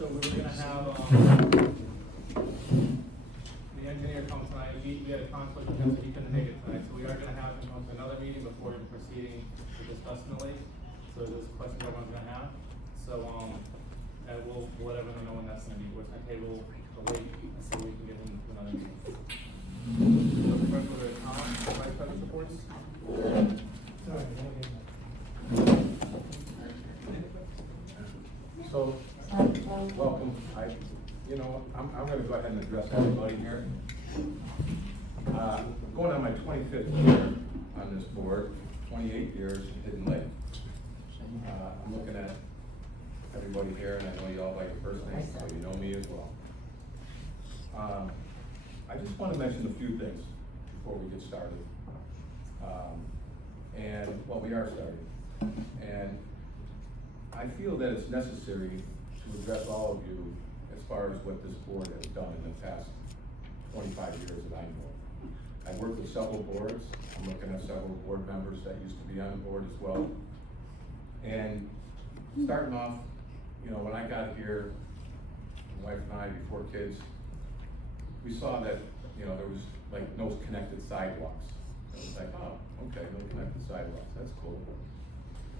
so we were gonna have, the engineer come tonight, we had a conflict with him, so he couldn't make it tonight, so we are gonna have him come to another meeting before proceeding to discuss Mill Lake. So there's questions everyone's gonna have, so, and we'll let everyone know when that's gonna be, we'll table the late, so we can get him to another meeting. So first we'll go to Tom, Vice President reports. Sorry, So, welcome. I'm gonna go ahead and address everybody here. Going on my 25th year on this board, 28 years in Hidden Lake. I'm looking at everybody here, and I know you all by your first name, so you know me as well. I just want to mention a few things before we get started. We are starting. And I feel that it's necessary to address all of you as far as what this board has done in the past 25 years that I know. I've worked with several boards. I'm looking at several board members that used to be on the board as well. And starting off, when I got here, my wife and I, before kids, we saw that, there was like no connected sidewalks. It was like, oh, okay, no connected sidewalks, that's cool.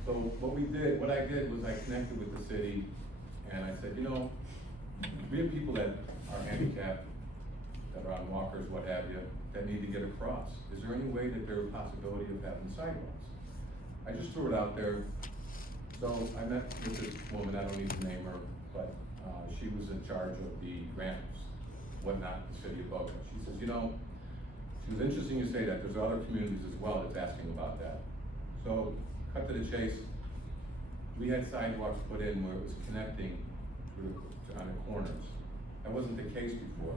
So what I did was I connected with the city, and I said, we have people that are handicapped, that are on walkers, what have you, that need to get across. Is there any way that there's a possibility of having sidewalks? I just threw it out there. So I met with this woman, I don't need to name her, but she was in charge of the grants, whatnot, in the city of Boca. She says, it was interesting you say that. There's other communities as well that's asking about that. So, cut to the chase, we had sidewalks put in where it was connecting on the corners. That wasn't the case before.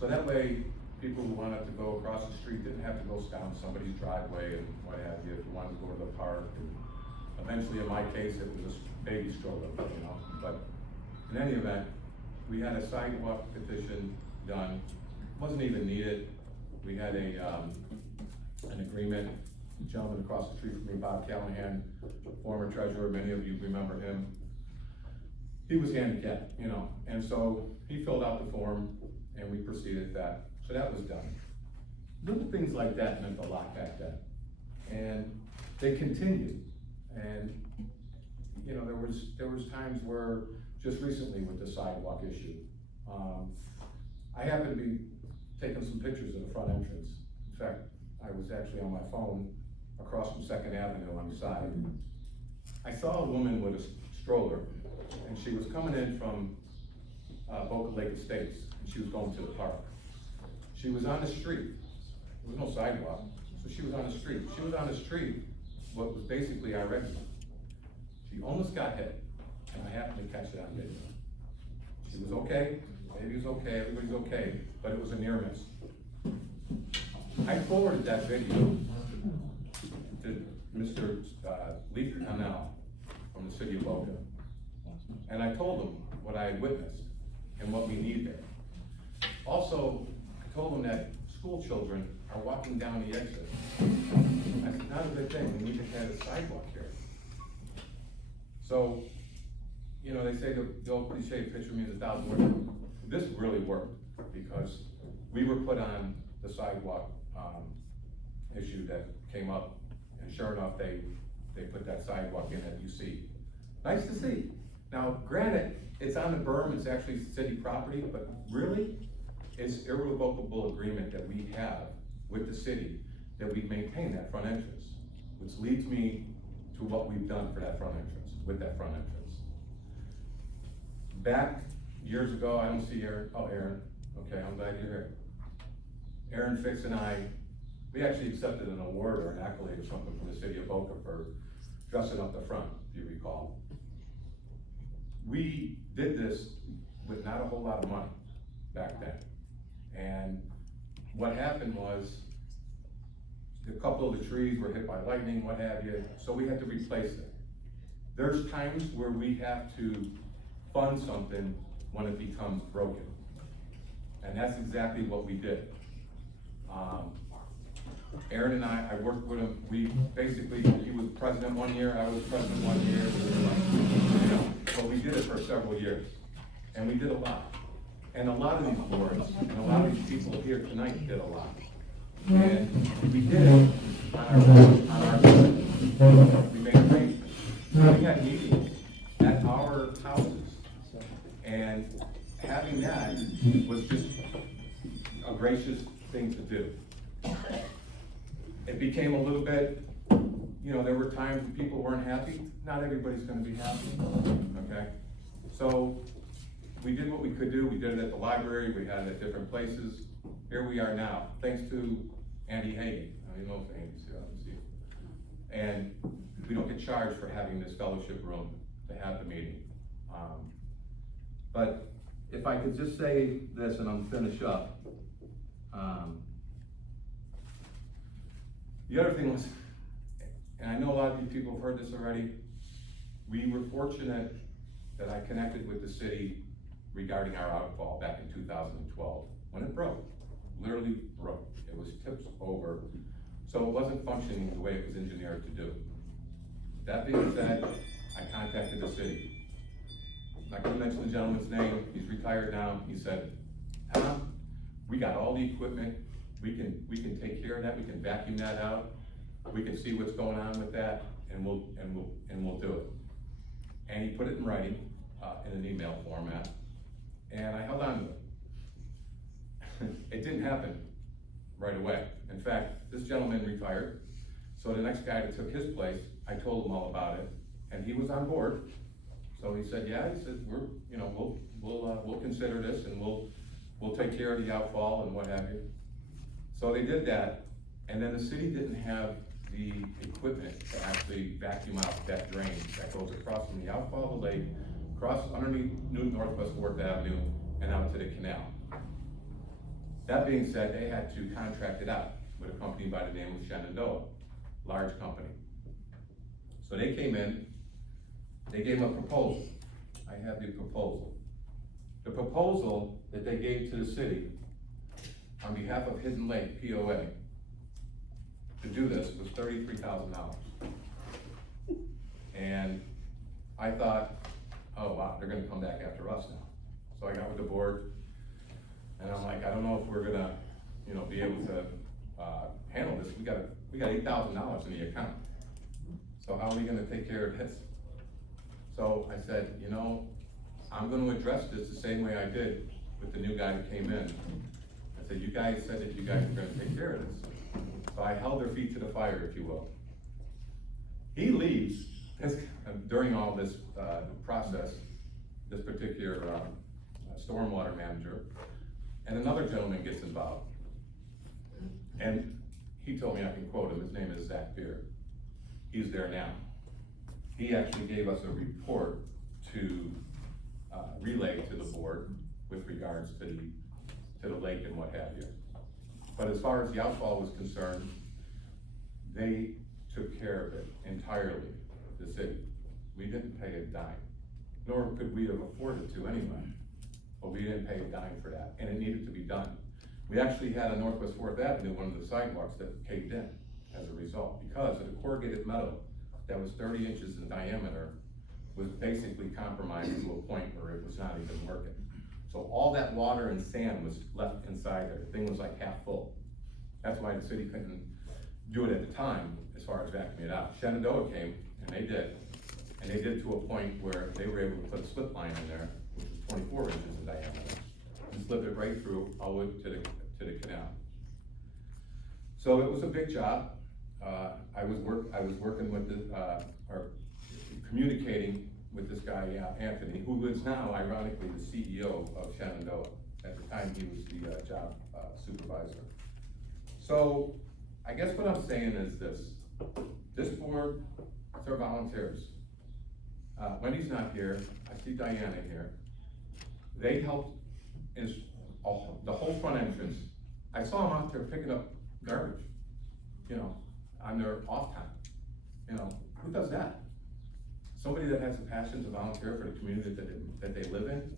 So that way, people who wanted to go across the street didn't have to go down somebody's driveway and what have you, if you wanted to go to the park. And eventually, in my case, it was a baby stroller, But in any event, we had a sidewalk petition done. Wasn't even needed. We had an agreement. The gentleman across the street from me, Bob Callahan, former treasurer, many of you remember him. He was handicapped, and so he filled out the form and we proceeded that. So that was done. Little things like that meant a lot back then. And they continued. And there was times where, just recently with the sidewalk issue, I happened to be taking some pictures of the front entrance. In fact, I was actually on my phone across from 2nd Avenue on the side. I saw a woman with a stroller, and she was coming in from Boca Lake Estates, and she was going to the park. She was on the street. There was no sidewalk, so she was on the street. She was on the street, what was basically irregular. She almost got hit, and I happened to catch it on video. She was okay, baby was okay, everybody's okay, but it was a near miss. I forwarded that video to Mr. Lee Connell from the city of Boca. And I told him what I had witnessed and what we need there. Also, I told him that school children are walking down the exit. I said, not a good thing, we need to have a sidewalk here. So, they say the old cliche, picture means 1,000 words. This really worked because we were put on the sidewalk issue that came up, and sure enough, they put that sidewalk in that you see. Nice to see. Now, granted, it's on the berm, it's actually city property, but really, it's irrevocable agreement that we have with the city that we maintain that front entrance, which leads me to what we've done for that front entrance, with that front entrance. Back years ago, I don't see Aaron. Oh, Aaron. Okay, I'm glad you're here. Aaron Fix and I, we actually accepted an award or an accolade or something from the city of Boca for dressing up the front, if you recall. We did this with not a whole lot of money back then. And what happened was, a couple of the trees were hit by lightning, what have you, so we had to replace it. There's times where we have to fund something when it becomes broken. And that's exactly what we did. Aaron and I worked with him. We basically, he was president one year, I was president one year. But we did it for several years. And we did a lot. And a lot of these boards, and a lot of these people here tonight did a lot. And we did it on our we made arrangements. We had meetings at our houses. And having that was just a gracious thing to do. It became a little bit, there were times when people weren't happy. Not everybody's gonna be happy, okay? So, we did what we could do. We did it at the library, we had it at different places. Here we are now, thanks to Andy Hagan. I don't know if Andy's here, I don't see him. And we don't get charged for having this fellowship room to have the meeting. But if I could just say this, and I'm finish up. The other thing was, and I know a lot of you people have heard this already, we were fortunate that I connected with the city regarding our outfall back in 2012, when it broke, literally broke. It was tipped over, so it wasn't functioning the way it was engineered to do. That being said, I contacted the city. I'm not gonna mention the gentleman's name, he's retired now. He said, Tom, we got all the equipment, we can take care of that, we can vacuum that out, we can see what's going on with that, and we'll do it. And he put it in writing, in an email format, and I held on to it. It didn't happen right away. In fact, this gentleman retired, so the next guy that took his place, I told him all about it, and he was on board. So he said, yeah, he said, we'll consider this, and we'll take care of the outfall and what have you. So they did that, and then the city didn't have the equipment to actually vacuum out that drain that goes across from the outfall of the lake, across underneath Northwest 4th Avenue, and out to the canal. That being said, they had to contract it out with a company by the name of Shenandoah, large company. So they came in, they gave a proposal. I have the proposal. The proposal that they gave to the city on behalf of Hidden Lake POA to do this was $33,000. And I thought, oh wow, they're gonna come back after us now. So I got with the board, and I'm like, I don't know if we're gonna, be able to handle this. We got $8,000 in the account. So how are we gonna take care of this? So I said, I'm gonna address this the same way I did with the new guy that came in. I said, you guys said that you guys were gonna take care of this. So I held their feet to the fire, if you will. He leaves during all this process, this particular stormwater manager, and another gentleman gets involved. And he told me I can quote him, his name is Zach Beer. He's there now. He actually gave us a report to relay to the board with regards to the lake and what have you. But as far as the outfall was concerned, they took care of it entirely, the city. We didn't pay a dime, nor could we have afforded to anyway. But we didn't pay a dime for that, and it needed to be done. We actually had on Northwest 4th Avenue, one of the sidewalks that caved in as a result, because of the corrugated metal that was 30 inches in diameter was basically compromised to a point where it was not even working. So all that water and sand was left inside there. The thing was like half full. That's why the city couldn't do it at the time as far as vacuuming it out. Shenandoah came, and they did. And they did to a point where they were able to put a slip line in there, which was 24 inches in diameter, and slip it right through all the way to the canal. So it was a big job. I was working with or communicating with this guy, Anthony, who is now ironically the CEO of Shenandoah. At the time, he was the job supervisor. So I guess what I'm saying is this board, it's our volunteers. Wendy's not here, I see Diana here. They helped the whole front entrance. I saw them out there picking up garbage, on their off time. Who does that? Somebody that has a passion to volunteer for the community that they live in.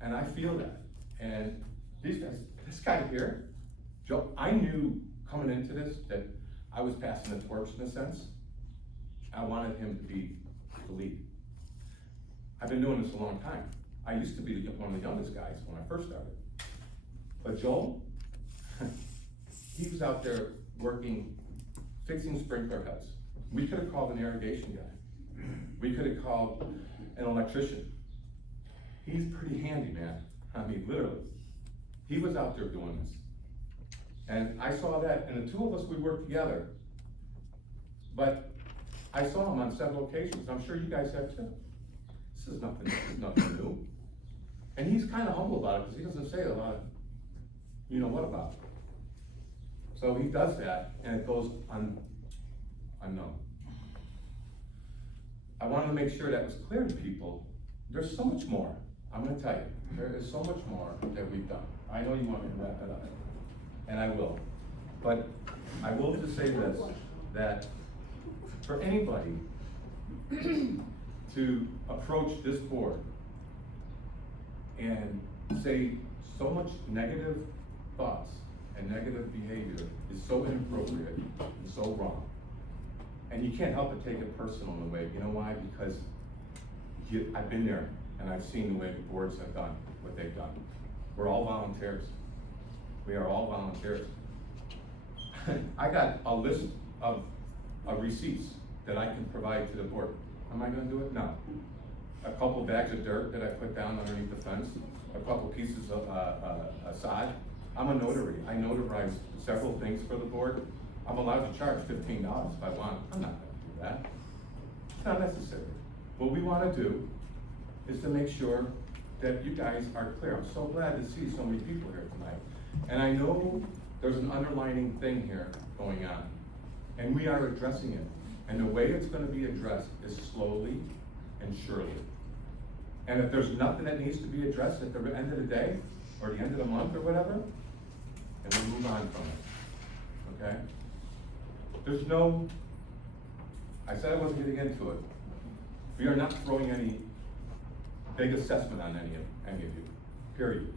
And I feel that. And these guys, this guy here, Joe, I knew coming into this that I was passing the torch in a sense. I wanted him to be the lead. I've been doing this a long time. I used to be one of the youngest guys when I first started. But Joel, he was out there working, fixing sprinkler heads. We could have called an irrigation guy. We could have called an electrician. He's pretty handy, man. I mean, literally. He was out there doing this. And I saw that, and the two of us, we worked together. But I saw him on several occasions. I'm sure you guys have too. This is nothing new. And he's kind of humble about it because he doesn't say a lot of, you know what about it. So he does that, and it goes unknown. I wanted to make sure that was clear to people. There's so much more. I'm gonna tell you, there is so much more that we've done. I know you want me to wrap it up, and I will. But I will just say this, that for anybody to approach this board and say so much negative thoughts and negative behavior is so inappropriate and so wrong. And you can't help but take it personal in a way. You know why? Because I've been there and I've seen the way the boards have done what they've done. We're all volunteers. We are all volunteers. I got a list of receipts that I can provide to the board. Am I gonna do it? No. A couple bags of dirt that I put down underneath the fence, a couple pieces of sod. I'm a notary. I notarize several things for the board. I'm allowed to charge $15 if I want. I'm not gonna do that. It's not necessary. What we wanna do is to make sure that you guys are clear. I'm so glad to see so many people here tonight. And I know there's an underlining thing here going on, and we are addressing it. And the way it's gonna be addressed is slowly and surely. And if there's nothing that needs to be addressed at the end of the day, or the end of the month or whatever, then we move on from it, okay? There's no, I said I wasn't gonna get into it. We are not throwing any big assessment on any of you, period.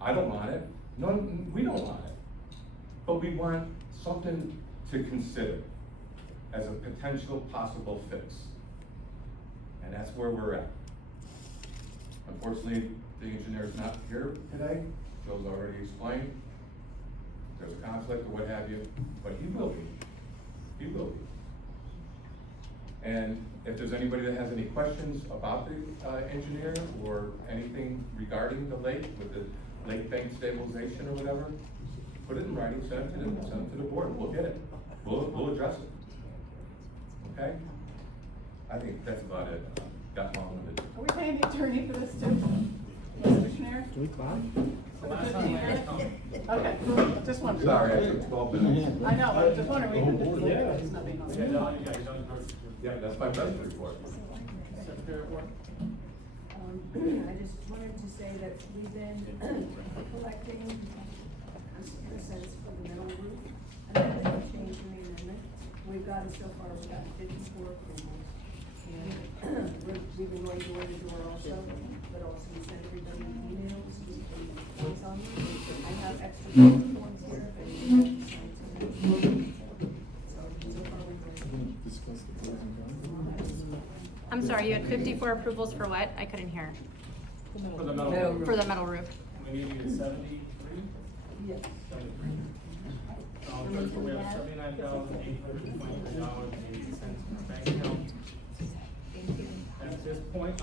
I don't want it, no, we don't want it. But we want something to consider as a potential possible fix. And that's where we're at. Unfortunately, the engineer's not here today. Joe's already explained. There's a conflict or what have you, but he will be. He will be. And if there's anybody that has any questions about the engineer or anything regarding the lake with the lake bank stabilization or whatever, put it in writing, send it to the board. We'll get it. We'll address it. Okay? I think that's about it. Got long-winded. Are we paying the attorney for this too? Mr. Schneider? The last time I had come. Okay, just wondering. Sorry, I took 12 minutes. I know, but I was just wondering. Yeah. There's nothing on Yeah, there. no, yeah, you don't go. Yeah, that's my best report. Secretary report? I just wanted to say that we've been collecting, in a sense, for the metal roof, and then they changed in the amendment. We've gotten so far, we've gotten 54 approvals. And we've been going door to door also, but also we send everybody emails with the points on them. I have extra forms here, if anyone wants to sign tonight. So far we've been. I'm sorry, you had 54 approvals for what? I couldn't hear. For the metal roof. For the metal roof. We need you to 73? Yes. 73. So we have $79,823.80 in our bank account. At this point,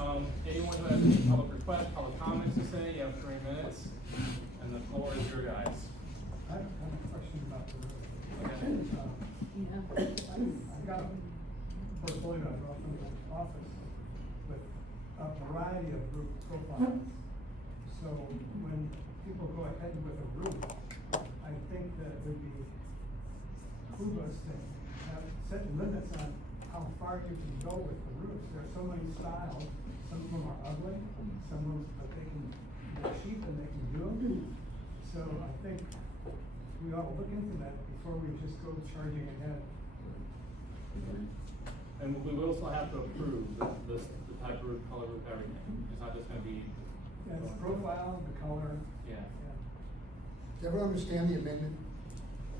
anyone who has any public requests, public comments to say, you have 3 minutes, and the floor is your guys. I have a question about the road. Okay. I got a portfolio I brought from the office with a variety of roof profiles. So when people go ahead with a roof, I think that it would be behoove us to have set limits on how far you can go with the roofs. There are so many styles. Some of them are ugly, some of them, but they're cheap and they can do them. So I think we ought to look into that before we just go charging ahead. And we will also have to approve the type of roof, color roof, everything. It's not just gonna be. And the profile, the color. Yeah. Does everyone understand the amendment?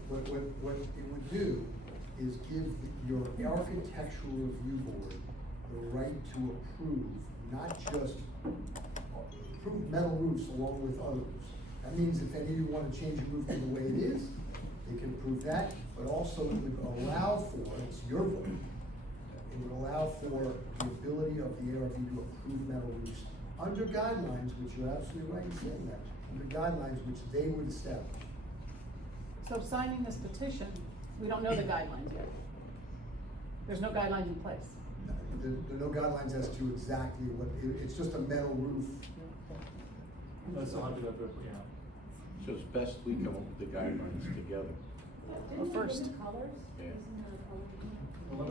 What it would do is give your architectural review board the right to approve, not just approve metal roofs along with other roofs. That means if any of you wanna change your roof to the way it is, they can approve that, but also it would allow for, it's your vote, it would allow for the ability of the ARB to approve metal roofs under guidelines, which you're absolutely right in saying that, under guidelines which they would establish. So signing this petition, we don't know the guidelines yet. There's no guidelines in place. There are no guidelines as to exactly what, it's just a metal roof. But still have to go through, it, you know. So it's best we come up with the guidelines together. Well, first. Colors? Yeah. We'll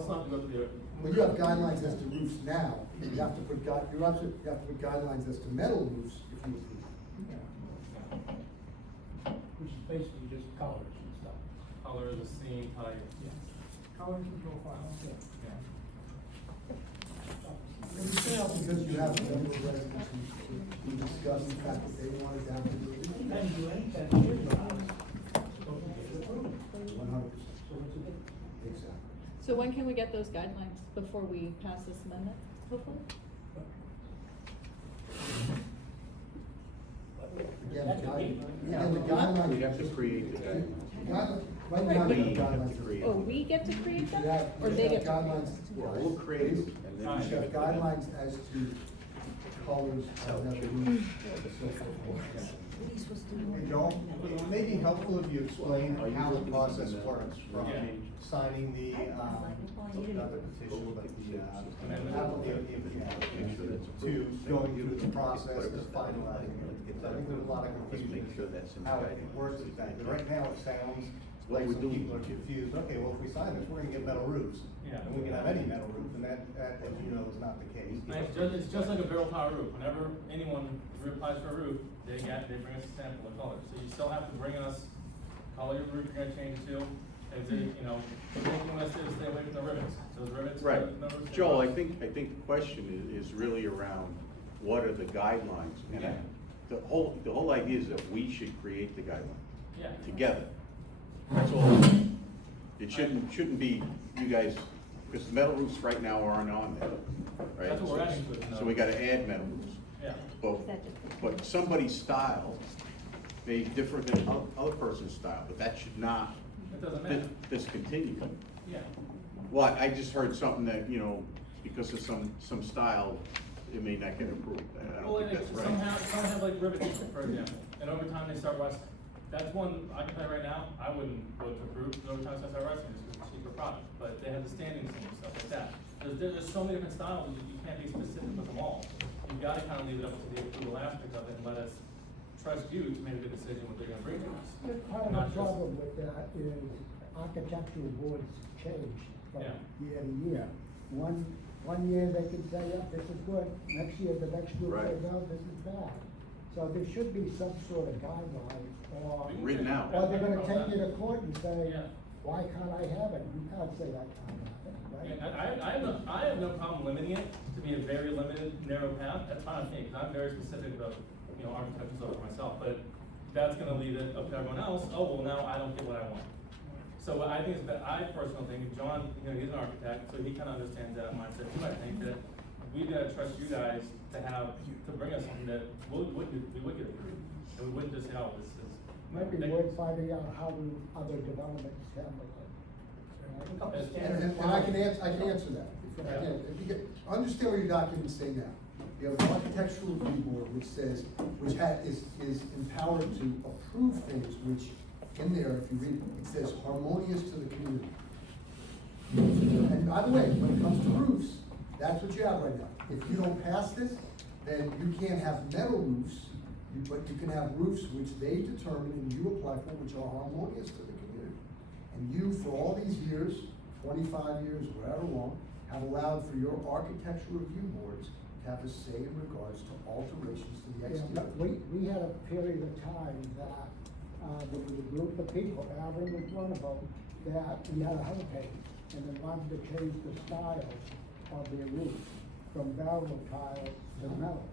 still have to go through the. When you have guidelines as to roofs now, you have to put you have to put guidelines as to metal roofs if you approve. Which is basically just colors and stuff. Color, the seam type. Colors and profiles. Yeah. And you say that because you have a number of residents who discussed the fact that they wanted to have to do it. And do anything with your house, supposed to get approved. 100%. So it's a, Exactly. So when can we get those guidelines before we pass this amendment, hopefully? Again, the guidelines. We have to create the guidelines. Right now, We you have have to guidelines. create. Oh, we get to create You them, have, or you they have get to? guidelines. Yeah, we'll create them, and then You have guidelines as to colors of metal roofs and so forth. Hey, Joel, it may be helpful if you explain how the process works from Yeah. signing the not the petition, but the application, to going through the process of finalizing it. So I think there's a lot of confusion as to how it works exactly. Right now, it sounds like some people are confused. Okay, well, if we sign this, we're gonna get metal roofs. Yeah. And we can have any metal roof, and that, as you know, is not the case. It's just like a barrel power roof. Whenever anyone applies for a roof, they bring us a sample of color. So you still have to bring us color your roof you're gonna change it to. And then, you know, the main thing is to stay away from the rivets. So the rivets. Right. the rivets- Joel, I think the question is really around what are the guidelines? And Yeah. the whole idea is that we should create the guidelines Yeah. together. That's all. It shouldn't be you guys, because metal roofs right now aren't on there, right? That's what we're asking for. So we gotta add metal roofs. Yeah. But somebody's style may be different than other person's style, but that should not It doesn't matter. discontinue. Yeah. Well, I just heard something that, you know, because of some style, it may not get approved. I Well, don't think that's right. some have like rivets, for example, and over time they start rusting. That's one, I can tell you right now, I wouldn't vote to approve, because over time they start rusting, it's a cheaper product, but they have the standing seam and stuff like that. There's so many different styles, you can't be specific with them all. You gotta kind of leave it up to the approval aspect of it and let us trust you to make a good decision what they're gonna bring to us. Part Not of the just- problem with that is architectural boards change from Yeah. year to year. One year they can say, yeah, this is good, next year the next group Right. says, no, this is bad. So there should be some sort of guidelines, or, Written out. or they're gonna take you to court and say, Yeah. why can't I have it? You can't say I can't have it, And right? I have no problem limiting it to be a very limited, narrow path, that's fine with me, because I'm very specific about, you know, architecture stuff for myself, but that's gonna leave it up to everyone else, oh, well, now I don't get what I want. So what I think is that, I personally think, John, you know, he's an architect, so he kinda understands that mindset too, I think that we gotta trust you guys to bring us something that we would get approved, and we wouldn't just say, oh, this is. Might be worth finding out how do other developments handle it. And I can answer that. If you get, understand what your documents say now. You have an architectural review board which says, is empowered to approve things, which in there, if you read, it says harmonious to the community. And by the way, when it comes to roofs, that's what you have right now. If you don't pass this, then you can't have metal roofs, but you can have roofs which they determine and you apply for, which are harmonious to the community. And you, for all these years, 25 years, whatever long, have allowed for your architectural review boards to have a say in regards to alterations to the Yeah, exterior. but we had a period of time that, there was a group of people, Alvin was one of them, that we had a hurricane, and they wanted to change the style of their roof from variable tile to metal.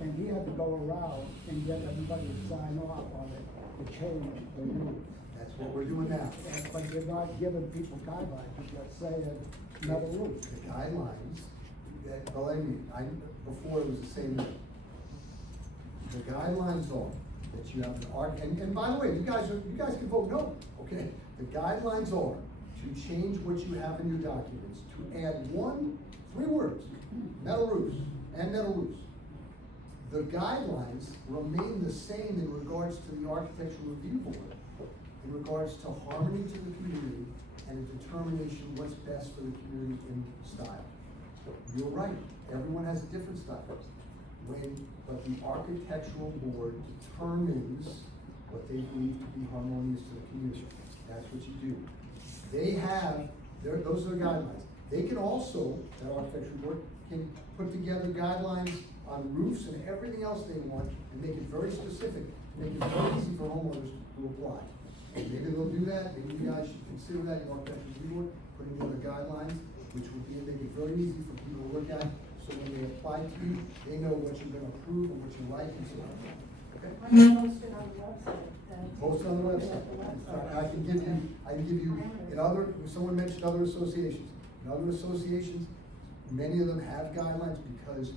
And he had to go around and get everybody to sign off on it to change the roof. That's what we're doing now. But you're not giving people guidelines, you're just saying metal roofs. The guidelines, that, believe me, before it was the same way. The guidelines are that you have an and by the way, you guys can vote no, okay? The guidelines are to change what you have in your documents, to add 3 words, metal roofs and metal roofs. The guidelines remain the same in regards to the Architectural Review Board, in regards to harmony to the community and a determination what's best for the community in style. You're right, everyone has a different style. But the Architectural Board determines what they believe to be harmonious to the community. That's what you do. They have, those are the guidelines. They can also, that Architectural Board can put together guidelines on roofs and everything else they want and make it very specific, to make it very easy for homeowners to apply. And maybe they'll do that, maybe you guys should consider that, the Architectural Review Board, putting together guidelines, which would make it very easy for people to look at, so when they apply to you, they know what you're gonna approve and what you like and so on. Okay? Post it on the website. Post it on the website. I can give you, someone mentioned other associations. In other associations, many of them have guidelines because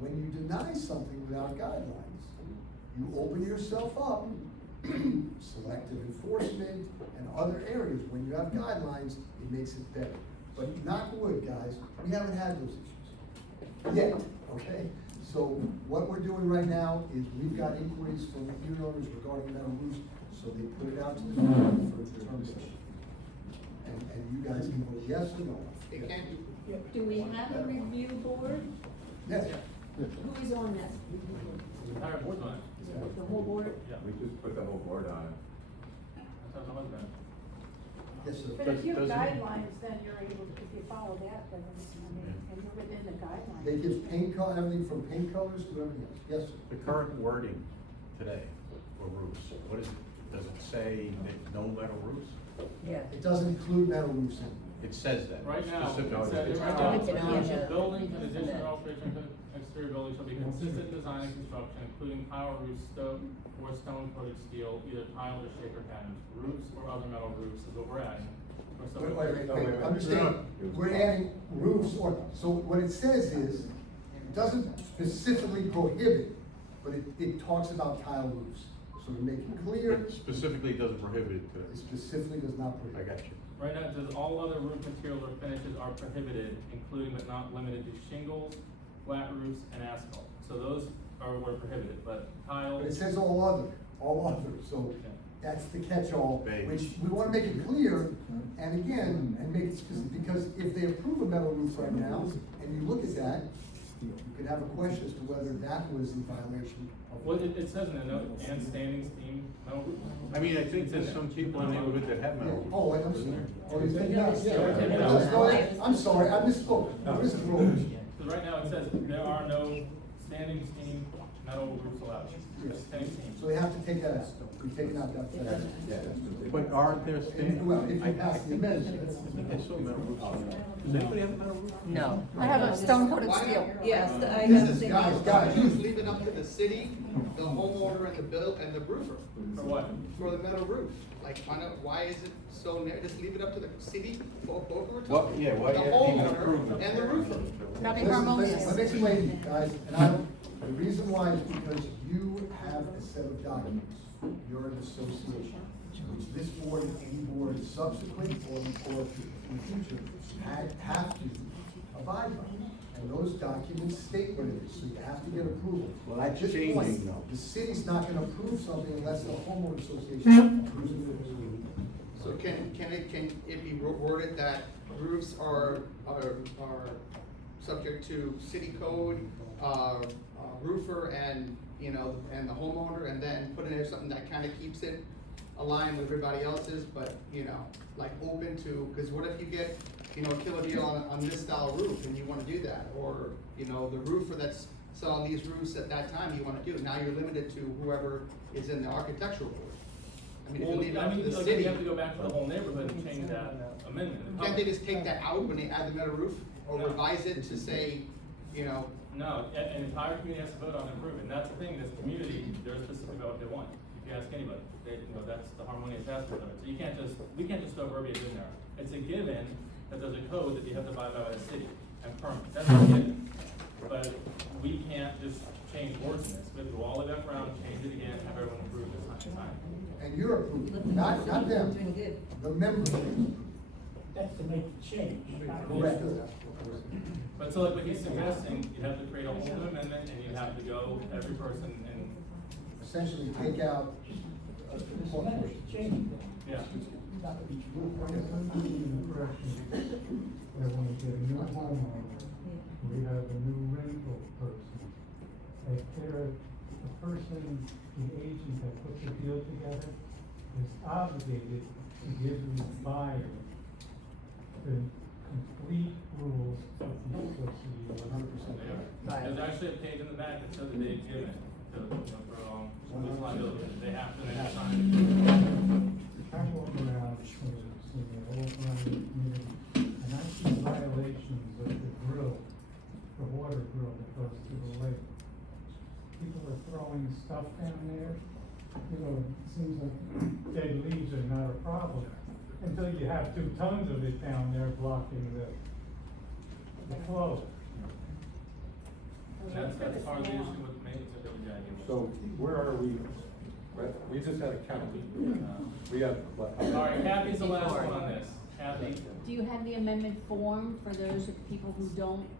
when you deny something without guidelines, you open yourself up to selective enforcement and other areas. When you have guidelines, it makes it better. But knock wood, guys, we haven't had those issues yet, okay? So what we're doing right now is we've got inquiries from unit owners regarding metal roofs, so they put it out to the community for determination. And you guys can vote yes or no. Do we have a review board? Yes. Who is on that? The entire board's on it. The whole board? Yeah. We just put the whole board on it. That's how the husband. Yes, sir. But if you have Doesn't- guidelines, then you're able, if you follow that, then, and you're within the guidelines. They give paint color, everything from paint colors to everything else. Yes, sir. The current wording today for roofs, what is it? Does it say that no metal roofs? Yeah. It doesn't include metal roofs in it. It says that. Right now, it specifically. says, it's- right now, it's on residential the- buildings and additional alteration to exterior buildings shall be consistent in design and construction, including tile roofs, stone or stone coated steel, either tiled or shaker patterns, roofs or other metal roofs is what we're adding. Or some- Wait, understand, we're adding roofs or, so what it says is, it doesn't specifically prohibit, but it talks about tile roofs. So to make it clear, It specifically doesn't prohibit it it to, specifically does not I prohibit. got you. Right now, it says all other roof materials or finishes are prohibited, including but not limited to shingles, flat roofs, and asphalt. So those were prohibited, but tile. But it says all other, so that's the catch-all, Vague. which we wanna make it clear, and again, and make it specific, because if they approve a metal roof right now, and you look at that, you could have a question as to whether that was in violation of. Well, it says in the note, and standing steam metal roofs. I mean, I think there's some people in the neighborhood that have Yeah. metal roofs. Oh, I'm isn't sorry. there? Oh, you think yes? Yeah, we're taking it Let's out. go ahead. I'm sorry, I misspoke. Because right now it says there are no standing steam metal roofs allowed. Yes. Standing steam. So they have to take that out. We've taken out that. Yeah. But aren't there standing? Well, if you pass the amendment. I saw metal roofs. Does anybody have a metal roof? No. I have a stone coated steel. Yes, I This have is, seen guys, that. guys, Just leave it up to the city, the homeowner and the roofer For what? for the metal roof. Like, why is it so just leave it up to the city, both of them? Well, yeah, why The do you have to even approve homeowner it? and the roofer. Gotta be Listen, harmonious. Let me explain, guys, and the reason why is because you have a set of documents. You're an association, which this board and any board subsequent or in the future have to abide by. And those documents state what it is, so you have to get approval. Well, At that's this changing point, now. the city's not gonna approve something unless the homeowner association approves it. So can it be worded that roofs are subject to city code, roofer and, and the homeowner, and then put in there something that kinda keeps it aligned with everybody else's, but, like open to, cause what if you get, a killer deal on this style roof and you wanna do that, or, the roofer that's selling these roofs at that time you wanna do, now you're limited to whoever is in the architectural board. I mean, if you Well, leave it I up to mean, the like, city. you have to go back to the whole neighborhood and change that amendment. Can't they just take that out when they add the metal roof, or No. revise it to say, No, an entire community has to vote on improvement, and that's the thing, this community, they're specific about what they want. You you ask anybody, that's the harmonious aspect of it. So we can't just throw verbiage in there. It's a given that there's a code that you have to abide by the city and permit, that's a given. But we can't just change words in this, we have to go all the way back around, change it again, have everyone approve this time. And you're approving, not them, the members. That's to make the change. Correct. But so like what he's suggesting, you'd have to create a whole new amendment and you'd have to go every person and, Essentially take out. Just for this minute, change it. yeah. Not that we should do it. I'm under the impression that when we get a new homeowner, we have a new rental person, that the person, the agent that put the deal together is obligated to give the buyer the complete rules of the association. 100%. There's actually a page in the back that says that they've given to, for police liability, they have to sign it. I walk around, I walk around the community, and I see violations of the grill, the water grill that goes to the lake. People are throwing stuff down there, it seems like dead leaves are not a problem, until you have 2 tons of it down there blocking the flow. That's part of the issue with maintenance that we got here. So where are we? We just had a count. We have, what? All right, Kathy's the last one on this. Kathy? Do you have the amendment form for those people who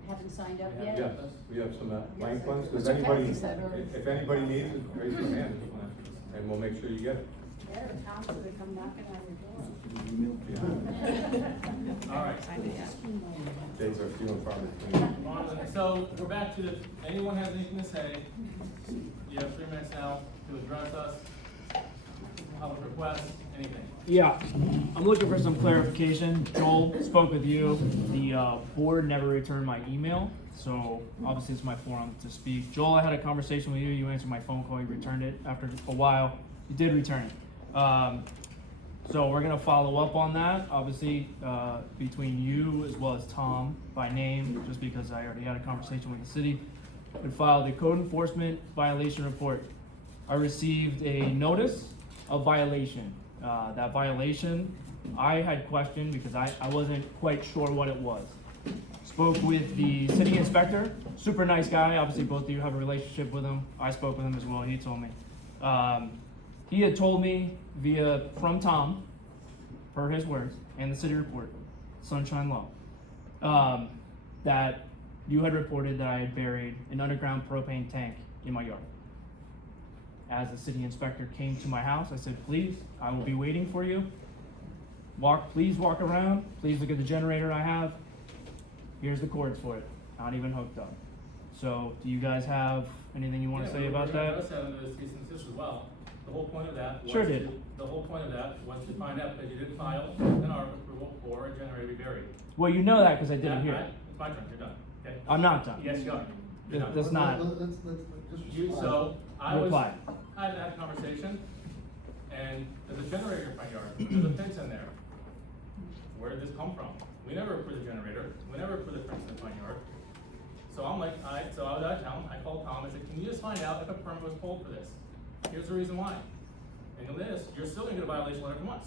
haven't signed up yet? Yes, we have some blank ones. Does Mr. anybody, Kathy said, or- if anybody needs it, raise your hand, and we'll make sure you get it. Yeah, Tom's gonna come knocking on your door. All right. Days are few and far between. So we're back to anyone has anything to say? You have 3 minutes now to address us, public request, anything. Yeah, I'm looking for some clarification. Joel spoke with you. The board never returned my email, so obviously it's my forum to speak. Joel, I had a conversation with you. You answered my phone call. You returned it after a while. You did return it. So we're gonna follow up on that, obviously, between you as well as Tom by name, just because I already had a conversation with the city. We filed a code enforcement violation report. I received a notice of violation. That violation, I had questioned because I wasn't quite sure what it was. Spoke with the city inspector, super nice guy, obviously both of you have a relationship with him. I spoke with him as well, he told me. He had told me from Tom, per his words, and the city report, Sunshine Law, that you had reported that I had buried an underground propane tank in my yard. As the city inspector came to my house, I said, please, I will be waiting for you. Please walk around, please look at the generator I have. Here's the cords for it, not even hooked up. So, do you guys have anything you wanna say about that? Yeah, we that under the cease and desist as well. The whole point of that was Sure did. The whole point of that was to find out that you didn't file an ARP approval for a generator to be buried. Well, you know that because I didn't hear it. It's my turn, you're done, okay? I'm not done. Yes, you are. You're done. That's not. Let's just. I had that conversation, and there's a generator in my yard, there's a fence in there. Where did this come from? We never approved the generator, we never approved the fence in my yard. So I'm like, I was out of town, I called Tom, I said, can you just find out if a permit was pulled for this? Here's the reason why. And with this, you're still gonna get a violation letter from us,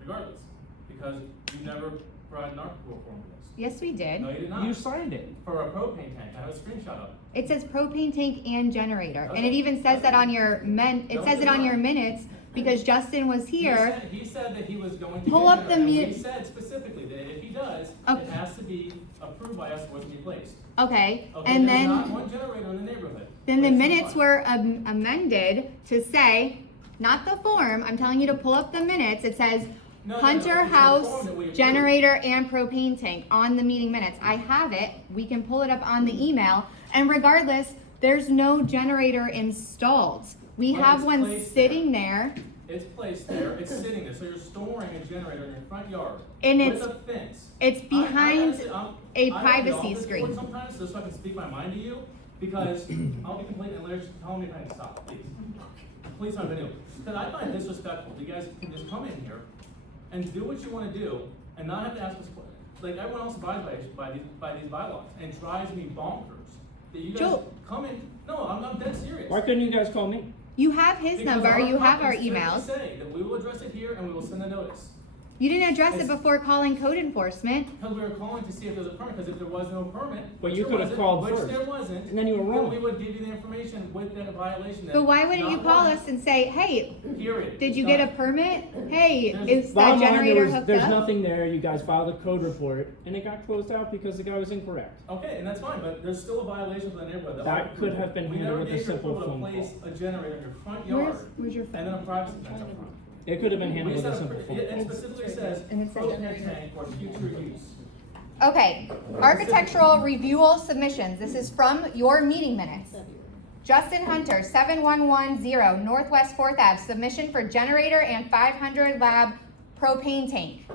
regardless, because you never provided an ARP approval form for this. Yes, we did. No, you did not. You signed it. For a propane tank, I have a screenshot of it. It says propane tank and generator, and it Okay. even says that on your it says it on your minutes, because Justin was here. He said that he was going to. Pull get up the it, and mu- He said specifically that if he does, Okay. it has to be approved by us, was replaced. Okay, Okay, and there's not then, one generator in the neighborhood. then the Placed in minutes one. were amended to say, not the form, I'm telling you to pull up the minutes, it says No, Hunter it's the form House, that we approved. generator and propane tank on the meeting minutes. I have it, we can pull it up on the email, and regardless, there's no generator installed. We But have it's one placed sitting there, It's placed there, it's sitting there, so you're storing a generator in your front yard. And with it's- a fence. it's behind a I privacy get off this screen. board sometimes, just so I can speak my mind to you, because I'll be complaining and Larry's telling me if I can stop, please. Please don't do. Because I find it disrespectful, you guys can just come in here and do what you wanna do, and not have to ask us, like, everyone else abides by these bylaws, and it drives me bonkers. That you guys Joe. come in, no, I'm dead serious. Why couldn't you guys call me? You have his Because number, our you have our company emails. simply say that we will address it here and we will send a notice. You didn't address it It's- before calling code enforcement. Because we were calling to see if there was a permit, because if there was no permit, But which you there could've wasn't, called which first. there wasn't, And then you were wrong. we would give you the information with that violation that. But why wouldn't you not call once, us and say, hey, Period. did It's you get a done. permit? Hey, There's- is that Bottom line, generator hooked there's up? nothing there, you guys filed a code report, and it got closed out because the guy was incorrect. Okay, and that's fine, but there's still a violation for the neighborhood. The That whole- could have been we handled never with a gave you simple approval to phone place call. a generator in your front Where's- yard, where's your and then a privacy fence up front. It could have been handled We with a set simple phone it call. specifically says, And it says propane tank for future use. Okay, architectural review submissions. This is from your meeting minutes. Justin Hunter, 7110 Northwest 4th Ave, submission for generator and 500 lab propane tank.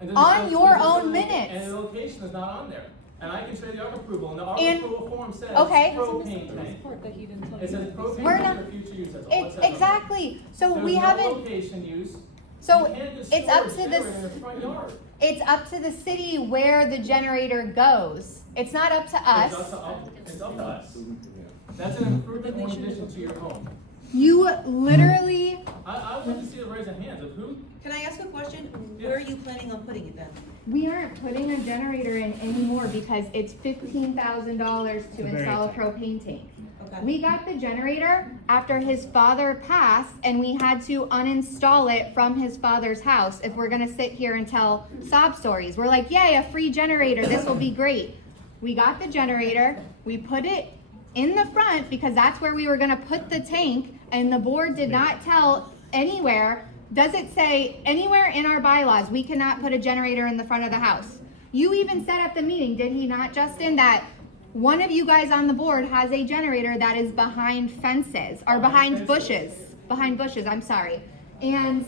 And then On the- your there's a own little- minutes. And the location is not on there. And I can show you the ARC approval, and the ARC And- approval form says okay. propane tank. Part that he didn't tell It says you. propane We're tank not- for future use, that's all it says. on there. Exactly. So There's we no haven't, location use. so You can't just it's store up a to generator this, in your front yard. it's up to the city where the generator goes. It's not up to us. It's up to us. That's an improvement or addition to your home. You literally, I would like to see the raise of hands of who, Can I ask a question? Yes. Where are you planning on putting it then? we aren't putting a generator in anymore because it's $15,000 to Very install a tight. propane tank. Okay. We got the generator after his father passed and we had to uninstall it from his father's house if we're gonna sit here and tell sob stories. We're like, yay, a free generator, this will be great. We got the generator, we put it in the front because that's where we were gonna put the tank, and the board did not tell anywhere, does it say anywhere in our bylaws, we cannot put a generator in the front of the house? You even said at the meeting, did he not, Justin, that one of you guys on the board has a generator that is behind fences, or behind bushes, I'm sorry. And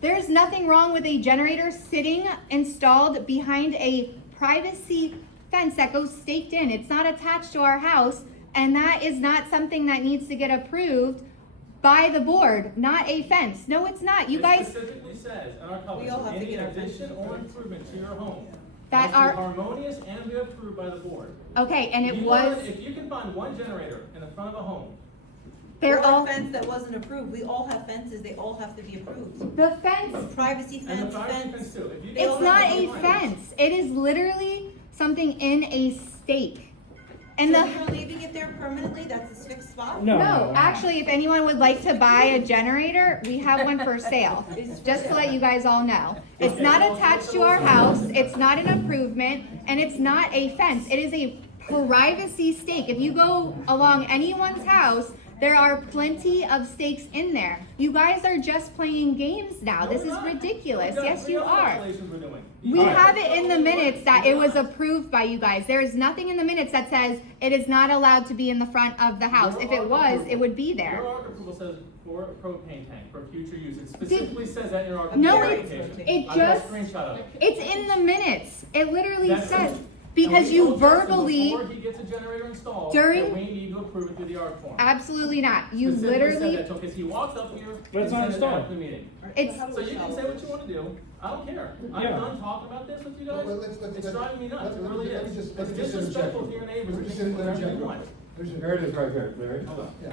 there's nothing wrong with a generator sitting installed behind a privacy fence that goes staked in. It's not attached to our house, and that is not something that needs to get approved by the board, not a fence. No, it's not. You it guys specifically says in our We all covenant, have to any get our addition fences or approved. improvement to your home That must are- be harmonious and be approved by the board. okay, and it You was, wanna- If you can find one generator in the front of a home, they're Or all, a fence that wasn't approved. We all have fences, they all have to be approved. the fence, Privacy and the fence, fire fence fence. too, if you it's don't not have a the lines- fence. It is literally something in a stake. And So the, you're leaving it there permanently? That's a fixed spot? no, actually, if anyone would like to buy a generator, we have one for sale, just to let you guys all know. It's not attached to our house, it's not an improvement, and it's not a fence. It is a privacy stake. If you go along anyone's house, there are plenty of stakes in there. You guys are just playing games now. No, This we're is not. ridiculous. We got Yes, you other are. violations we're doing. We Alright. have it in the minutes that it was approved by you guys. There is nothing in the minutes that says it is not allowed to be in the front of the house. If it was, it would be there. Your ARC approval says for a propane tank for future use, it specifically says that in your ARC No, application. it I've got a just- screenshot of it. It's in the minutes. It literally That's- says, and because we you told Justin verbally, Before he gets a generator installed, during- that we need to approve it through the ARC form. absolutely not. You Specifically said literally, that to him, because he walked up here But it's and not said it installed. after the meeting. it's, So you can say what you wanna do, I don't care. I'm Yeah. done talking about this with you guys. Well, let's- It's driving me nuts, it really let me is. just- It's let me just disrespectful interject. to your neighbors, Let me you just can do whatever you interject. want. There it is right there, Larry, hold on. Yeah.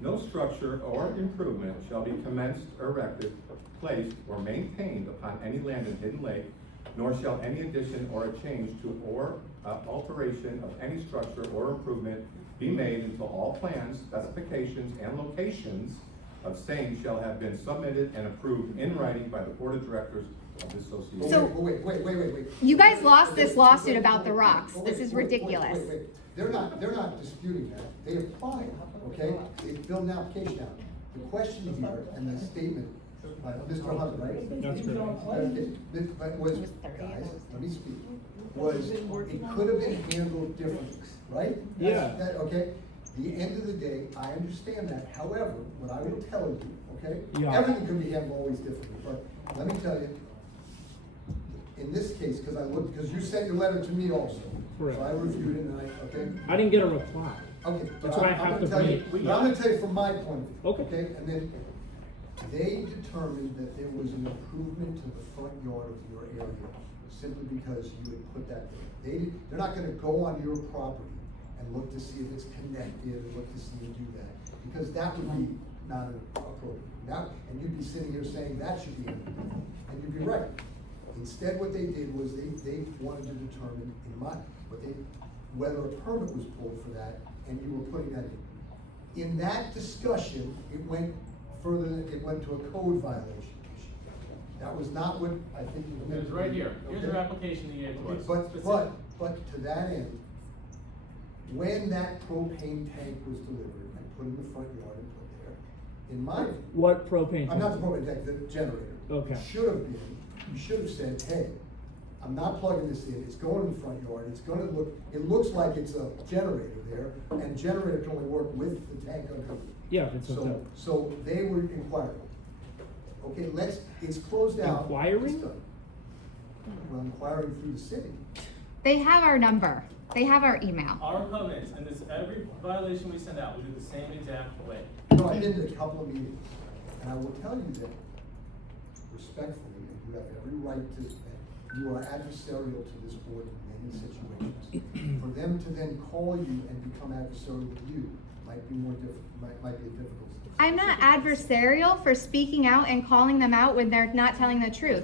No structure or improvement shall be commenced, erected, placed, or maintained upon any land in Hidden Lake, nor shall any addition or a change to or alteration of any structure or improvement be made until all plans, specifications, and locations of same shall have been submitted and approved in writing by the board of directors of the association. So- Wait. you guys lost this Okay, lawsuit wait, about wait, the rocks. wait, This is wait, ridiculous. wait. They're not disputing that. They applied, okay? They filled an application out. The question here and the statement by Mr. Hunt, right? That's correct. Okay, but was, guys, let me speak, was, it could have been handled differently, right? Yeah. Okay, the end of the day, I understand that, however, what I will tell you, okay? Yeah. Everything can be handled always differently, but let me tell you, in this case, because you sent your letter to me also. Correct. So I reviewed it and okay? I didn't get a reply. Okay. That's but why I I'm have gonna to tell you- bring it. but I'm gonna tell you from my point of view. Okay. And then they determined that there was an improvement to the front yard of your area, simply because you had put that there. They're not gonna go on your property and look to see if it's connected, and look to see and do that, because that would be not appropriate. And you'd be sitting here saying that should be in, and you'd be right. Instead, what they did was they wanted to determine whether a permit was pulled for that, and you were putting that in. In that discussion, it went further, it went to a code violation issue. That was not what I think you meant. It's right here. Here's Okay? your application you gave to us. But to that end, when that propane tank was delivered and put in the front yard and put there, in my view. What propane? I'm not the propane tank, the generator. Okay. You should have said, hey, I'm not plugging this in, it's going in the front yard, it looks like it's a generator there, and generator can only work with the tank underneath. Yeah, if it's hooked up. So they were inquiring. Okay, it's closed out. Inquiring? It's done. Well, inquiring through the city. They have our number. They have our email. Our covenants, and this, every violation we send out, we do the same exact way. No, I've been to a couple of meetings, and I will tell you that respectfully, and you have every right to, you are adversarial to this board in many situations. For them to then call you and become adversarial with you might be might be a difficult situation. I'm not adversarial for speaking out and calling them out when they're not telling the truth.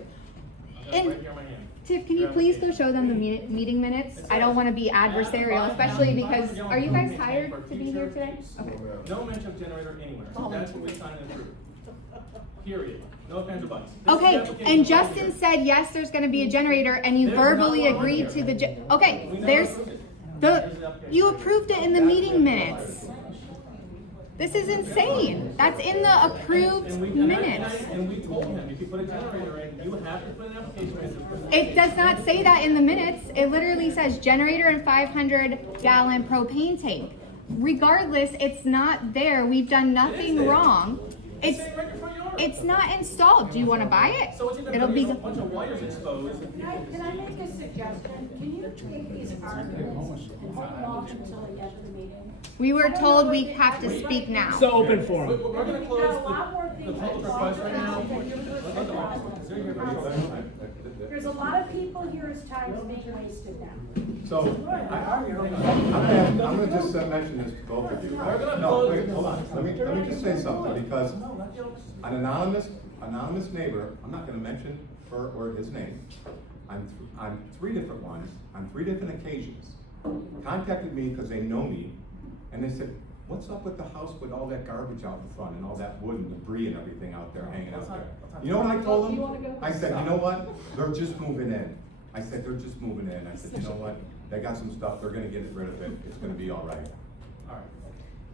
I got it right here in my hand. Tiff, can you please go show them the meeting minutes? I don't want to be adversarial, especially because, are you guys tired to be here today? Okay. No mention of generator anywhere. That's what we signed and approved. Period. No offense or buts. This is the Okay, application and right Justin here. said, yes, there's gonna be a generator, and you There's not verbally one on agreed here. to the, okay, We never there's, approved it. the, Here's the application. you approved it in the meeting minutes. This is insane. That's in the approved And we minutes. and we told him, if you put a generator in, you have to put an application in. It does not say that in the minutes. It literally says generator and 500-gallon propane tank. Regardless, it's not there. We've done nothing there. wrong. It's, sitting right in front of your yard. it's not installed. Do you wanna buy it? So it's either It'll be. a bunch of wires exposed. Can I make a suggestion? Can you take these arguments and put them off until we get to the meeting? We were told we have to speak now. So open forum. We're gonna We've close got a lot more the things public to talk request right now. about than you There's a lot of people here, whose time is being wasted now. So, I'm gonna just mention this to both of you. We're gonna No, close- wait, hold on, let me just say something, because an anonymous neighbor, I'm not gonna mention her or his name, on three different ones, on three different occasions, contacted me because they know me, and they said, what's up with the house with all that garbage out in front and all that wood and debris and everything out there hanging out there? You know what I told them? I said, you know what? They're just moving in. I said, they're just moving in. I said, you know what? They got some stuff, they're gonna get rid of it. It's gonna be all right. Alright.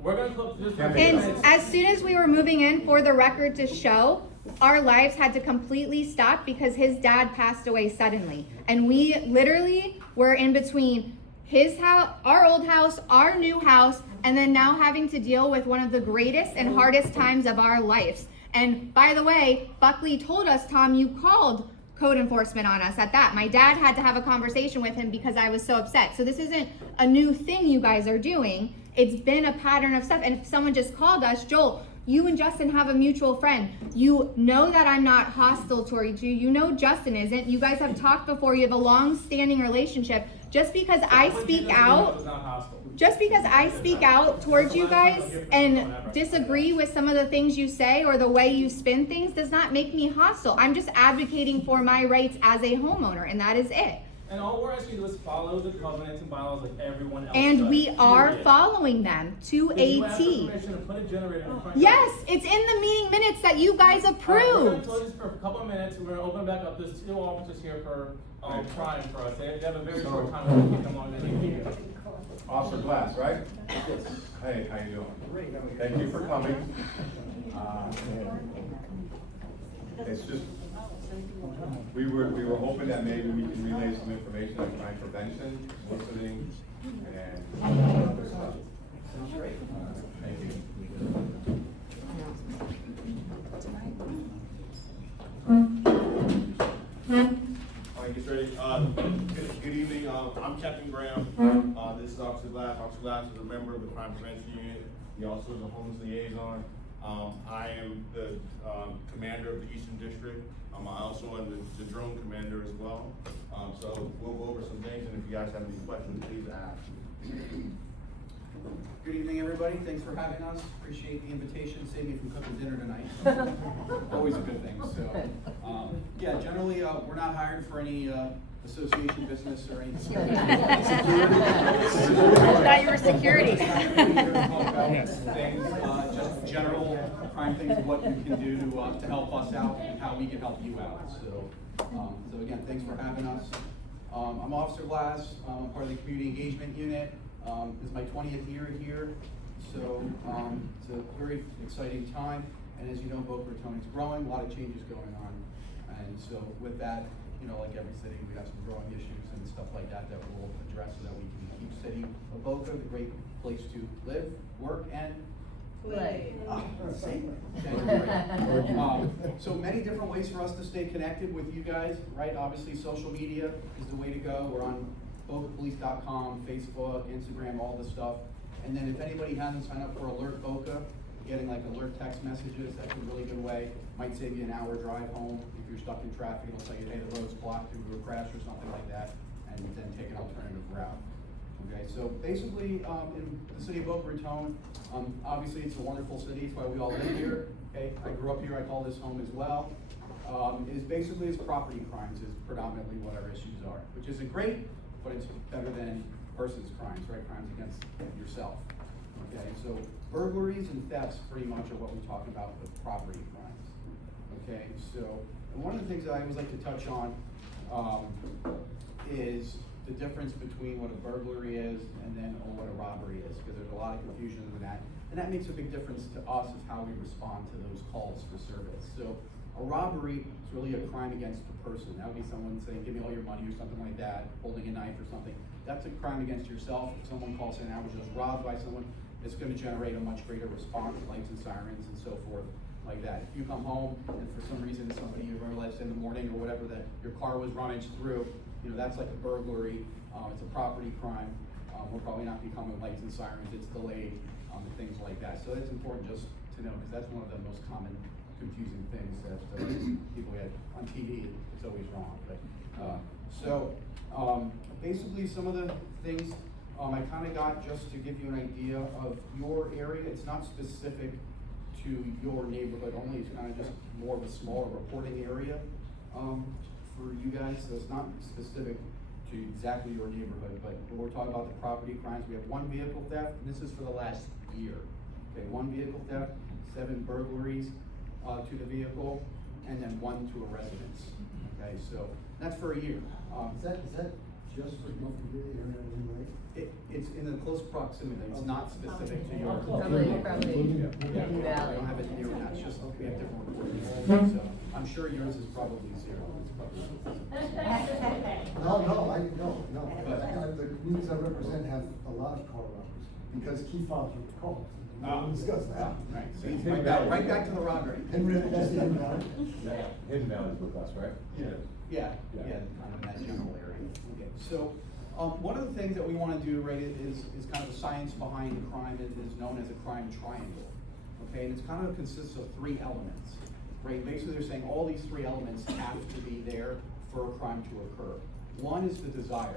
We're gonna close this. And as soon as we were moving in, for the record to show, our lives had to completely stop because his dad passed away suddenly. And we literally were in between his house, our old house, our new house, and then now having to deal with one of the greatest and hardest times of our lives. And by the way, Buckley told us, Tom, you called code enforcement on us at that. My dad had to have a conversation with him because I was so upset. So this isn't a new thing you guys are doing. It's been a pattern of stuff. And if someone just called us, Joel, you and Justin have a mutual friend. You know that I'm not hostile towards you. You know Justin isn't. You guys have talked before. You have a long-standing relationship. Just because I speak out, towards you guys and disagree with some of the things you say or the way you spin things does not make me hostile. I'm just advocating for my rights as a homeowner, and that is it. And all we're asking you to do is follow the covenants and bylaws like everyone else And does. we are Period. following them to Because you a asked T. for permission to put a generator in front of Yes, it's in the meeting minutes that you guys Alright, we're gonna approved. close this for a couple of minutes. We're gonna open back up. There's two officers here for crime for us. They have a very short time. We're gonna keep them on the Officer Glass, right? Hey, how you doing? Thank you for coming. It's just, we were hoping that maybe we can relay some information on crime prevention, soliciting, and other stuff. Thank you. Alright, get ready. Good evening. I'm Captain Graham. This is Officer Glass. Officer Glass is a member of the Crime Prevention Unit. He also is a homeless liaison. I am the commander of the Eastern District. I also am the drone commander as well. So we'll go over some things, and if you guys have any questions, please ask. Good evening, everybody. Thanks for having us. Appreciate the invitation. Saved me from cooking dinner tonight. Always a good thing. So, yeah, generally, we're not hired for any association business or anything. Thought you were security. Yes. Things, just general crime things, what you can do to help us out and how we can help you out. So again, thanks for having us. I'm Officer Glass. I'm part of the community engagement unit. This is my 20th year here, so it's a very exciting time. And as you know, Boca Raton is growing, a lot of changes going on. And so with that, you know, like every city, we have some growing issues and stuff like that that we'll address so that we can keep city of Boca the great place to live, work, and Play. So many different ways for us to stay connected with you guys, right? Obviously, social media is the way to go. We're on BocaPolice.com, Facebook, Instagram, all this stuff. And then if anybody hasn't signed up for Alert Boca, getting like alert text messages, that's a really good way. Might save you an hour drive home. If you're stuck in traffic, it'll tell you, hey, the road's blocked due to a crash or something like that, and then take an alternative route. Okay, so basically, in the city of Boca Raton, obviously it's a wonderful city, it's why we all live here. Okay, I grew up here, I call this home as well. Is basically it's property crimes is predominantly what our issues are, which isn't great, but it's better than person's crimes, right? Crimes against yourself. Okay, so burglaries and thefts pretty much are what we talk about with property crimes. Okay, so and one of the things that I always like to touch on is the difference between what a burglary is and then what a robbery is, because there's a lot of confusion in that. And that makes a big difference to us of how we respond to those calls for service. So a robbery is really a crime against a person. That would be someone saying, give me all your money or something like that, holding a knife or something. That's a crime against yourself. If someone calls saying, I was just robbed by someone, it's going to generate a much greater response, lights and sirens and so forth like that. If you come home and for some reason somebody you realized in the morning or whatever that your car was rummaged through, you know, that's like a burglary. It's a property crime. We'll probably not be coming with lights and sirens. It's delayed, and things like that. So that's important just to know, because that's one of the most common confusing things that people get on TV. It's always wrong. But basically, some of the things I kind of got just to give you an idea of your area. It's not specific to your neighborhood only. It's kind of just more of a smaller reporting area for you guys. So it's not specific to exactly your neighborhood, but when we're talking about the property crimes, we have 1 vehicle theft, and this is for the last year. Okay, 1 vehicle theft, 7 burglaries to the vehicle, and then 1 to a residence. Okay, so that's for a year. Is that just for Milford area anyway? It's in the close proximity. It's not specific to your. Probably. Yeah, we don't have it near that. It's just we have different reports. So I'm sure yours is probably 0. It's probably No. The communities I represent have a lot of car robbers because key fobs are cars. We'll discuss that. Right. So right back to the robbery. And that's the Hidden Valley. Hidden Valley's with us, right? Yeah, kind of in that general area. Okay. So, one of the things that we want to do, right, is kind of the science behind crime. It is known as a crime triangle. Okay, and it's kind of consists of 3 elements. Right, basically they're saying all these 3 elements have to be there for a crime to occur. One is the desire,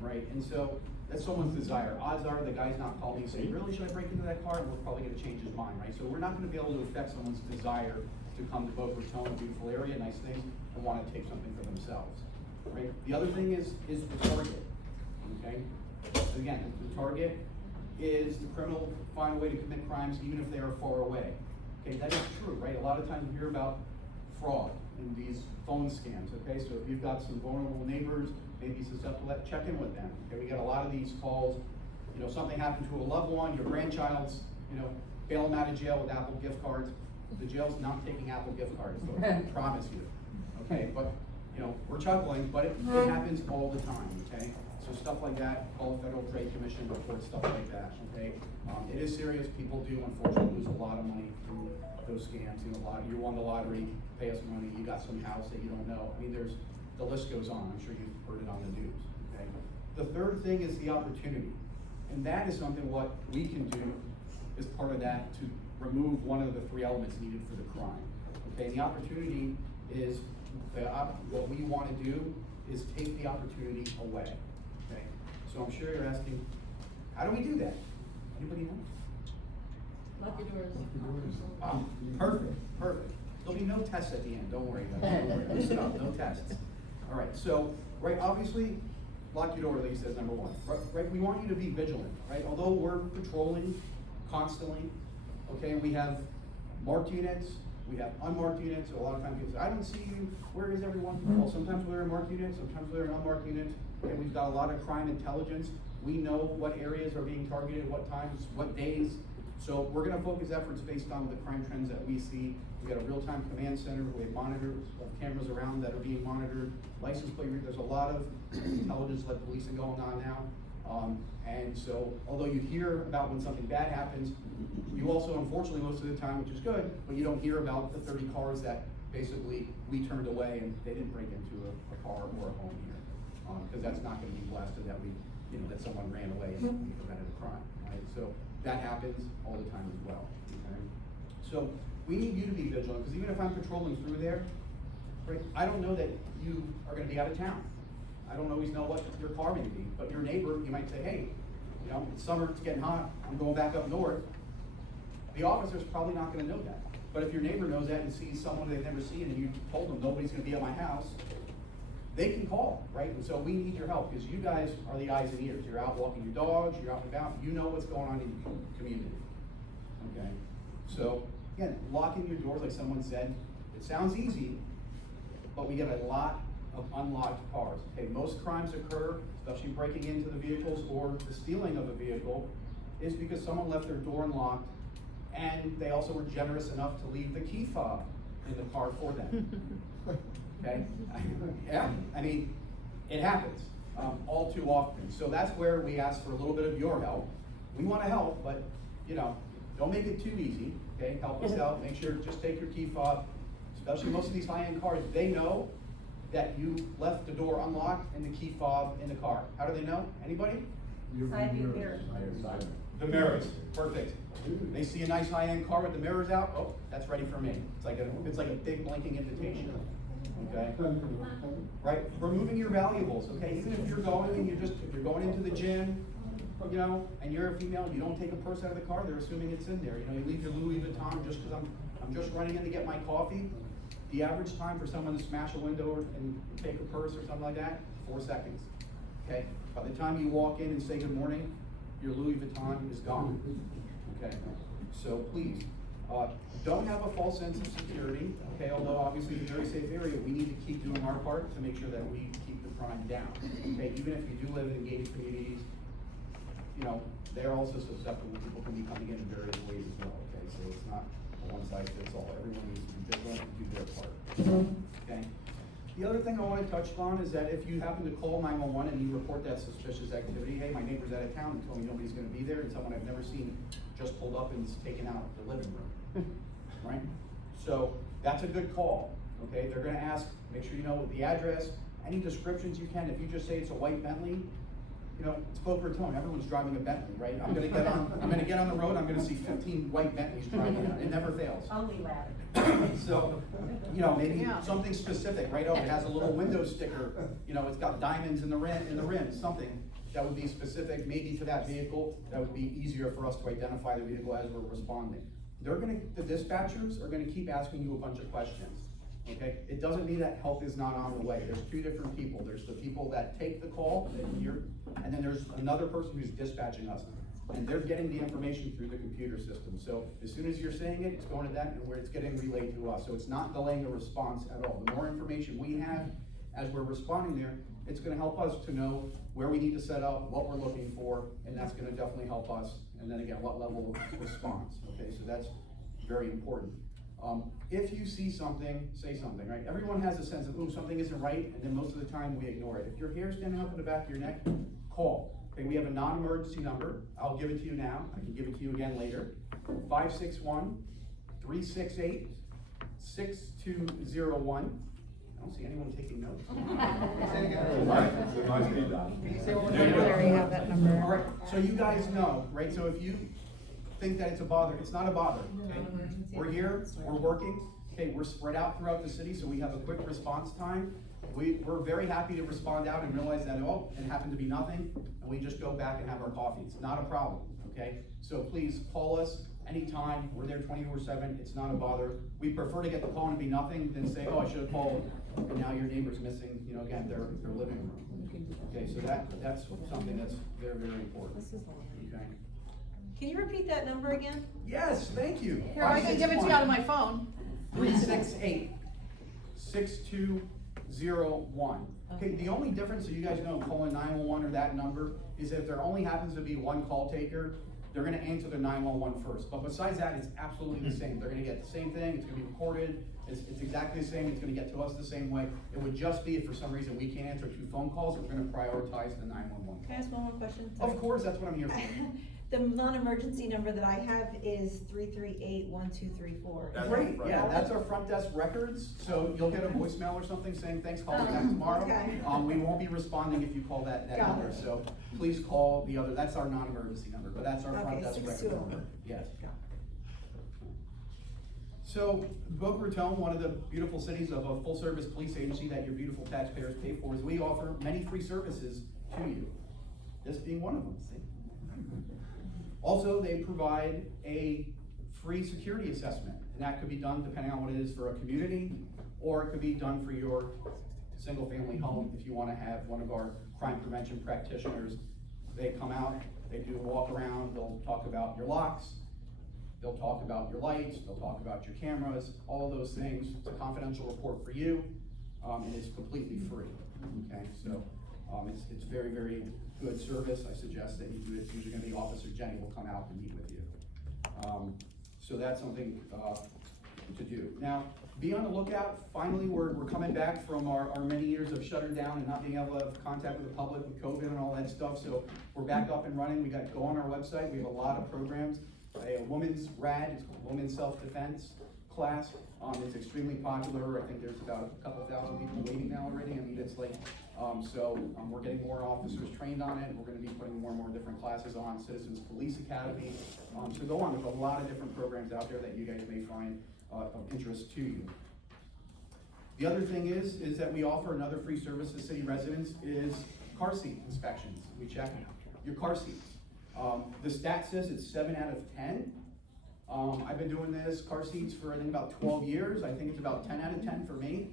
right? And so that's someone's desire. Odds are the guy's not calling and saying, really, should I break into that car? And we're probably going to change his mind, right? So we're not going to be able to affect someone's desire to come to Boca Raton, a beautiful area, nice things, and want to take something for themselves, right? The other thing is the target, okay? Again, the target is the criminal find a way to commit crimes even if they are far away. Okay, that is true, right? A lot of times we hear about fraud in these phone scams, okay? So if you've got some vulnerable neighbors, maybe susceptible, check in with them. Okay, we get a lot of these calls, you know, something happened to a loved one, your grandchild's, you know, bail them out of jail with Apple gift cards. The jail's not taking Apple gift cards, so I promise you. Okay, but, you know, we're chuckling, but it happens all the time, okay? So stuff like that, call the Federal Trade Commission, report stuff like that, okay? It is serious. People do unfortunately lose a lot of money through those scams. You know, you won the lottery, pay us money, you got some house that you don't know. I mean, the list goes on. I'm sure you've heard it on the news, okay? The third thing is the opportunity. And that is something what we can do as part of that to remove one of the 3 elements needed for the crime. Okay, the opportunity is, what we want to do is take the opportunity away. Okay, so I'm sure you're asking, how do we do that? Anybody know? Lock your doors. Ah, perfect. There'll be no tests at the end, don't worry about it. Listen up, no tests. All right, so, right, obviously, lock your door, like you said, number one. Right, we want you to be vigilant, right? Although we're patrolling constantly, okay, we have marked units, we have unmarked units, so a lot of times people say, I don't see you, where is everyone? Well, sometimes we're in marked units, sometimes we're in unmarked units, and we've got a lot of crime intelligence. We know what areas are being targeted, what times, what days. So we're gonna focus efforts based on the crime trends that we see. We got a real-time command center, we have monitors of cameras around that are being monitored, license plate readers, there's a lot of intelligence-led policing going on now. And so, although you hear about when something bad happens, you also, unfortunately, most of the time, which is good, but you don't hear about the 30 cars that basically we turned away and they didn't break into a car or a home here. Because that's not gonna be blasted that we, that someone ran away and we prevented a crime, right? So that happens all the time as well, okay? So we need you to be vigilant, because even if I'm patrolling through there, right, I don't know that you are gonna be out of town. I don't always know what your car may be, but your neighbor, you might say, hey, it's summer, it's getting hot, I'm going back up north. The officer's probably not gonna know that. But if your neighbor knows that and sees someone they've never seen and you told them nobody's gonna be at my house, they can call, right? And so we need your help, because you guys are the eyes and ears. You're out walking your dogs, you're out and about, you know what's going on in your community, okay? So, again, locking your doors, like someone said, it sounds easy, but we get a lot of unlocked cars. Okay, most crimes occur, especially breaking into the vehicles or the stealing of a vehicle, is because someone left their door unlocked and they also were generous enough to leave the key fob in the car for them. Okay? Yeah, I mean, it happens all too often. So that's where we ask for a little bit of your help. We want to help, but don't make it too easy. Okay, help us out. Make sure, just take your key fob. Especially most of these high-end cars, they know that you left the door unlocked and the key fob in the car. How do they know? Anybody? Side view mirror. The mirrors, perfect. They see a nice high-end car with the mirrors out, oh, that's ready for me. It's like a big blinking invitation, okay? Right, removing your valuables, okay? Even if you're going and if you're going into the gym, and you're a female and you don't take a purse out of the car, they're assuming it's in there. You leave your Louis Vuitton just because I'm just running in to get my coffee. The average time for someone to smash a window and take a purse or something like that, 4 seconds, okay? By the time you walk in and say good morning, your Louis Vuitton is gone, okay? So please, don't have a false sense of security, okay? Although obviously it's a very safe area, we need to keep doing our part to make sure that we keep the crime down, okay? Even if you do live in gated communities, they're also susceptible. People can be coming in various ways as well, okay? So it's not a one size fits all. Everyone needs to be vigilant and do their part, okay? The other thing I want to touch on is that if you happen to call 911 and you report that suspicious activity, hey, my neighbor's out of town and told me nobody's going to be there, and someone I've never seen just pulled up and is taken out the living room, right? So that's a good call, okay? They're going to ask, make sure you know the address, any descriptions you can. If you just say it's a white Bentley, it's Boca Raton, everyone's driving a Bentley, right? I'm gonna get on the road, I'm gonna see 15 white Bentleys driving out, it never fails. Only ladder. So, maybe something specific, right? Oh, it has a little window sticker, it's got diamonds in the rim, something that would be specific maybe to that vehicle, that would be easier for us to identify the vehicle as we're responding. The dispatchers are gonna keep asking you a bunch of questions. Okay, it doesn't mean that help is not on the way. There's two different people. There's the people that take the call, and then there's another person who's dispatching us. And they're getting the information through the computer system. So as soon as you're saying it, it's going to them and where it's getting relayed to us. So it's not delaying a response at all. The more information we have as we're responding there, it's gonna help us to know where we need to set up, what we're looking for, and that's gonna definitely help us. And then again, what level of response, okay? So that's very important. If you see something, say something, right? Everyone has a sense of, ooh, something isn't right, and then most of the time we ignore it. If your hair's standing up in the back of your neck, call. Okay, we have a non-emergency number. I'll give it to you now. I can give it to you again later. 561-368-6201. I don't see anyone taking notes. Say it again. Can you say one more time? We already have that number. All right, so you guys know, right? So if you think that it's a bother, it's not a bother, okay? We're here, we're working, okay, we're spread out throughout the city, so we have a quick response time. we're very happy to respond out and realize that, oh, it happened to be nothing, and we just go back and have our coffee. It's not a problem, okay? So please call us anytime. We're there 24/7. It's not a bother. We prefer to get the call and it be nothing than say, oh, I should have called, and now your neighbor's missing, you know, again, their living room. Okay, so that's something that's very, very important. Okay. Can you repeat that number again? Yes, thank you. Here, I can give it to you out of my phone. 368-6201. Okay, the only difference, so you guys know, calling 911 or that number, is if there only happens to be one call taker, they're gonna answer the 911 first. But besides that, it's absolutely the same. They're gonna get the same thing, it's gonna be recorded, it's exactly the same, it's gonna get to us the same way. It would just be if for some reason we can't answer 2 phone calls, we're gonna prioritize the 911 Can I call. ask one more question? Of course, that's what I'm here for. The non-emergency number that I have is 338-1234. Great, yeah, that's our front desk records, so you'll get a voicemail or something saying, thanks, call me back tomorrow. Okay. We won't be responding if you call that Got number, it. so please call the other, that's our non-emergency number, but that's our front Okay, desk record 620. number, yes. Got So Boca Raton, one of the beautiful cities of a full-service police agency that your beautiful taxpayers pay for, is we offer many free services to you, this being one of them, see? Also, they provide a free security assessment, and that could be done depending on what it is for a community, or it could be done for your single-family home if you want to have one of our crime prevention practitioners. They come out, they do a walk around, they'll talk about your locks, they'll talk about your lights, they'll talk about your cameras, all of those things. It's a confidential report for you, and it's completely free, okay? So, it's very, very good service. I suggest that you do it. It's usually gonna be Officer Jenny will come out and meet with you. So that's something, to do. Now, be on the lookout. Finally, we're coming back from our many years of shutting down and not being able to have contact with the public with COVID and all that stuff. So we're back up and running. Go on our website. We have a lot of programs. A women's RAD, it's called Women's Self-Defense class. It's extremely popular. I think there's about a couple thousand people waiting now already. I mean, it's like, we're getting more officers trained on it. We're gonna be putting more and more different classes on. Citizens Police Academy. So go on, there's a lot of different programs out there that you guys may find of interest to you. The other thing is that we offer another free service to city residents is car seat inspections. We check your car seats. The stat says it's 7 out of 10. I've been doing this car seats for I think about 12 years. I think it's about 10 out of 10 for me.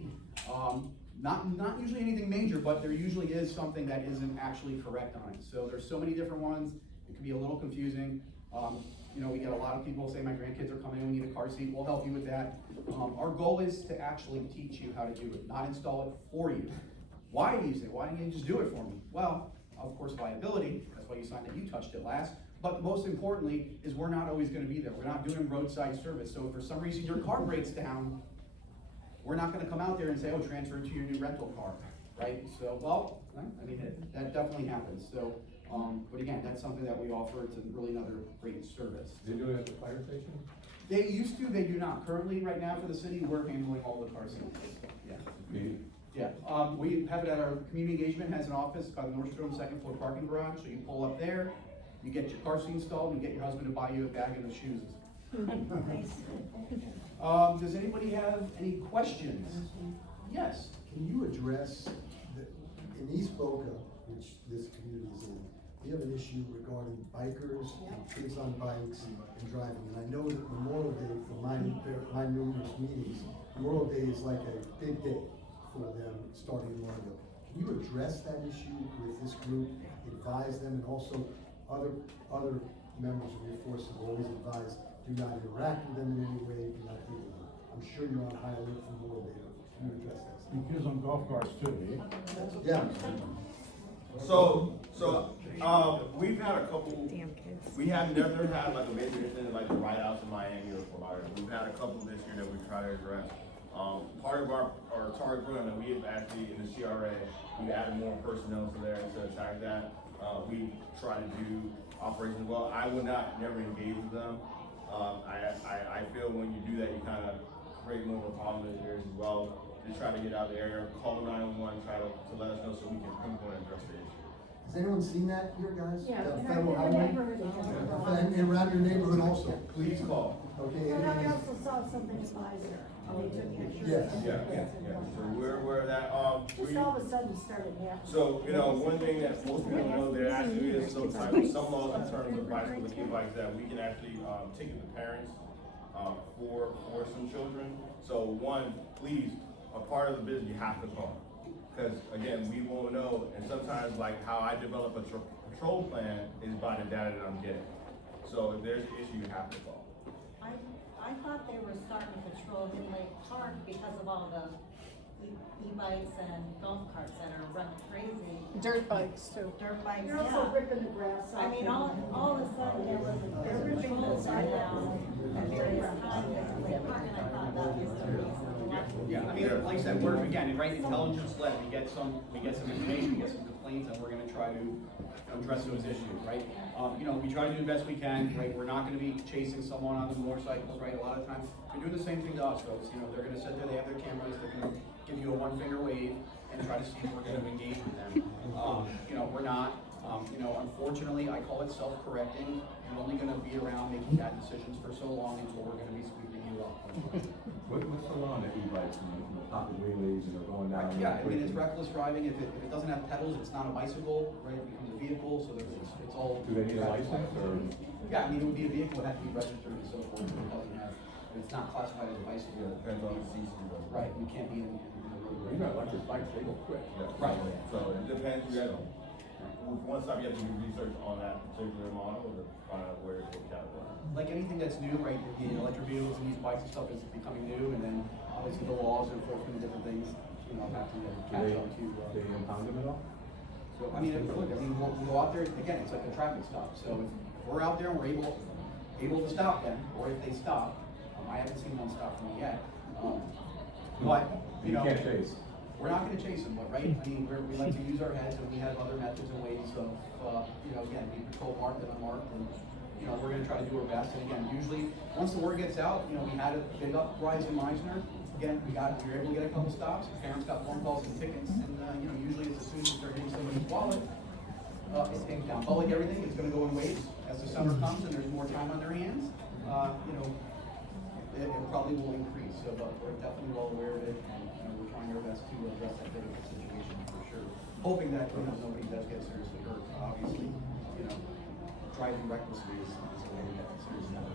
Not usually anything major, but there usually is something that isn't actually correct on it. So there's so many different ones. It can be a little confusing. You know, we get a lot of people say, my grandkids are coming in, we need a car seat. We'll help you with that. Our goal is to actually teach you how to do it, not install it for you. Why do you say, why don't you just do it for me? Well, of course, liability. That's why you signed it. You touched it last. But most importantly is we're not always going to be there. We're not doing roadside service. So if for some reason your car breaks down, we're not going to come out there and say, oh, transfer it to your new rental car, right? So, well, I mean, that definitely happens. So, but again, that's something that we offer. It's really another great service. They do it at the fire station? They used to, they do not. Currently, right now for the city, we're handling all the car seats. Yeah. Yeah, we have it at our community engagement, has an office by the Nordstrom 2nd floor parking garage. So you pull up there, you get your car seat installed, and you get your husband to buy you a bag and the shoes. Does anybody have any questions? Yes. Can you address, in East Boca, which this community is in, we have an issue regarding bikers and kids on bikes and driving. And I know that Memorial Day, from my numerous meetings, Memorial Day is like a big day for them starting in Memorial. Can you address that issue with this group, advise them, and also other members of your force have always advised, do not interact with them in any way, do not deal with them. I'm sure you're on high alert for Memorial Day. Can you address that? Because on golf carts too, eh? Yeah. So, we've had a couple, we have never had like a major incident like the White House in Miami or Fort Lauderdale. We've had a couple this year that we try to address. Part of our target program that we have actually in the CRA, we added more personnel to there to attack that. We try to do operations well. I would not never engage with them. I feel when you do that, you kind of create more of a problem in the areas as well. Just try to get out of the area, call 911, try to let us know so we can pinpoint and address the issue. Has anyone seen that here, guys? Yeah, The in federal our highway? neighborhood. And around your neighborhood also? Please call. Okay, And I and also saw something in Visor. Yes. Yeah. So we're that, Just all of a sudden started happening. So, one thing that most people know, there actually is some laws in terms of bicycles and e-bikes that we can actually, ticket the parents, for some children. So one, please, a part of the business, you have to call. Cause again, we won't know, and sometimes like how I develop a patrol plan is by the data that I'm getting. So if there's an issue, you have to call. I thought they were starting to patrol in Lake Park because of all the e-bikes and golf carts that are running crazy. Dirt bikes too. Dirt bikes, They're also yeah. ripping the grass I off. mean, all of a sudden, there was patrols right now at various times in Lake Park, and I thought that was the reason. Yeah, I mean, like I said, we're, again, right, intelligence led, we get some information, we get some complaints, and we're gonna try to address those issues, right? We try to do the best we can, right, we're not gonna be chasing someone on the motorcycles, right, a lot of times, they're doing the same thing to us, folks, they're gonna sit there, they have their cameras, they're gonna give you a one finger wave, and try to see if we're gonna engage with them. We're not, unfortunately, I call it self-correcting, you're only gonna be around making bad decisions for so long until we're gonna be sweeping you up. What's the law on the e-bikes and the pocket wheelies and they're going down? Yeah, I mean, it's reckless driving, if it doesn't have pedals, it's not a bicycle, right, it becomes a vehicle, so it's all. Do they need a license or? Yeah, I mean, it would be a vehicle, it would have to be registered and so forth, if it doesn't have, if it's not classified as a bicycle. Yeah, depends on the CC. Right, you can't be in the road. You got electric bikes, they go quick. Right. So it depends, once time you have to do research on that particular model to find out where it's categorized. Like anything that's new, right, the electric vehicles and these bikes and stuff is becoming new, and then obviously the laws and enforcement and different things, have to catch up to. They impound them at all? So, I mean, we'll go out there, again, it's like a traffic stop, so if we're out there and we're able to stop them, or if they stop, I haven't seen one stop for me yet, but, You can't chase. we're not gonna chase them, but, right, I mean, we like to use our heads, and we have other methods and ways of, again, we patrol marked and unmarked, and, we're gonna try to do our best, and again, usually, once the word gets out, we had a big uprise in Meisner, again, we were able to get a couple stops, parents got phone calls and tickets, and, usually it's as soon as you start hitting somebody's wallet, it takes down. But like everything, it's gonna go in waves, as the summer comes and there's more time on their hands, it probably will increase, so, but we're definitely well aware of it, and, we're trying our best to address that difficult situation for sure. Hoping that, nobody does get seriously hurt, obviously, driving recklessly is a way to get seriously hurt.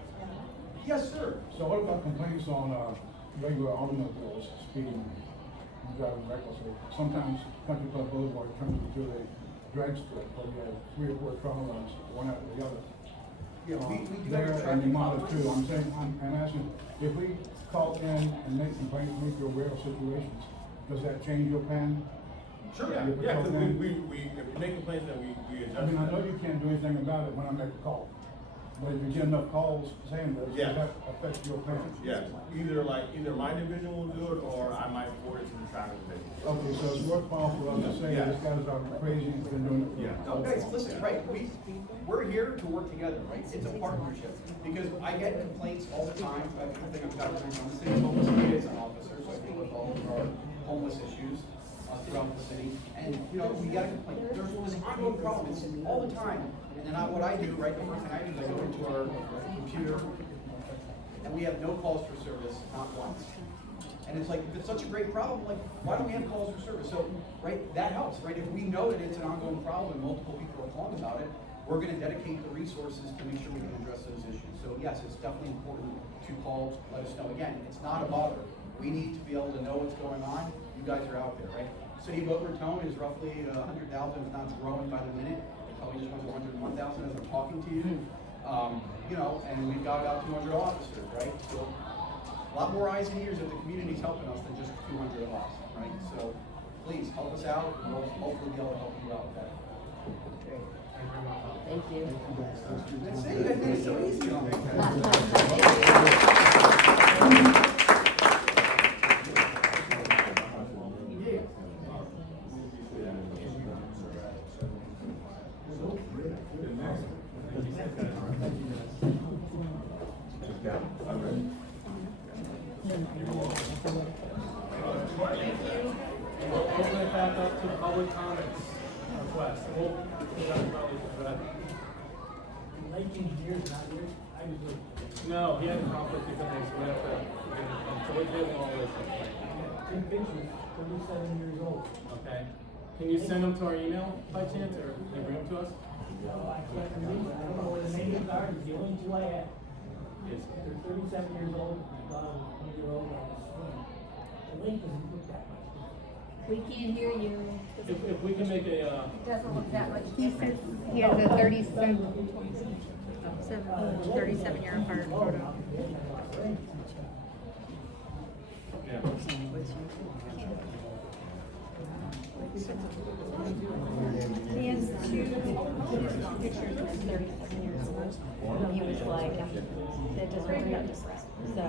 Yes, sir. So what about complaints on, regular automobiles speeding, and driving recklessly? Sometimes Country Club Boulevard turns into a drag strip, where you have 3 or 4 trauma runs, one after the other. Yeah, we do There have a and traffic Yamada cop. too, I'm asking, if we call in and make complaints, make you aware of situations, does that change your plan? Sure, Your yeah, patrol because plan? if we make complaints, then we adjust. I mean, I know you can't do anything about it when I make a call, but if you get enough calls saying this, Yeah. does that affect your plan? Yeah, either my division will do it, or I might forward it to the traffic division. Okay, so it's worthwhile for us to say, Yeah. this guy's out crazy, he's been doing it for. Yeah. No, guys, listen, right, we're here to work together, right? It's a partnership, because I get complaints all the time, I think I've got it from the city homeless liaison officer, so I deal with all of our homeless issues throughout the city, and, we get a complaint, there's this ongoing problem, it's all the time, and then what I do, right, the first thing I do is I go into our computer, and we have no calls for service, not once. And it's like, if it's such a great problem, like, why don't we have calls for service? So, right, that helps, right? If we know that it's an ongoing problem and multiple people are calling about it, we're gonna dedicate the resources to make sure we can address those issues. So yes, it's definitely important to call, let us know. Again, it's not a bother. We need to be able to know what's going on. You guys are out there, right? City of Boca Raton is roughly 100,000, if not growing by the minute. It probably just went to 101,000 as I'm talking to you. And we've got about 200 officers, right? So a lot more eyes and ears if the community's helping us than just 200 of us, right? So please help us out, and we'll hopefully be able to help you out with that. Thank you. That's it, you guys made it so easy on me. Open it back up to public comments request. Lake engineers not here, I usually. No, he had a conflict because we have to. So what's doing all this? In pictures, 37 years old. Okay. Can you send them to our email by chance, or can you bring them to us? I don't know where the name of the garden is, the only two I have. Yes. They're 37 years old, about a 1-year-old on the swing. The link doesn't look that much. We can't hear you. If we can make a, It doesn't look that much He different. says he has a 37-year apart photo. yeah. He has two pictures of 37 years old. He was like, that doesn't look that different. So.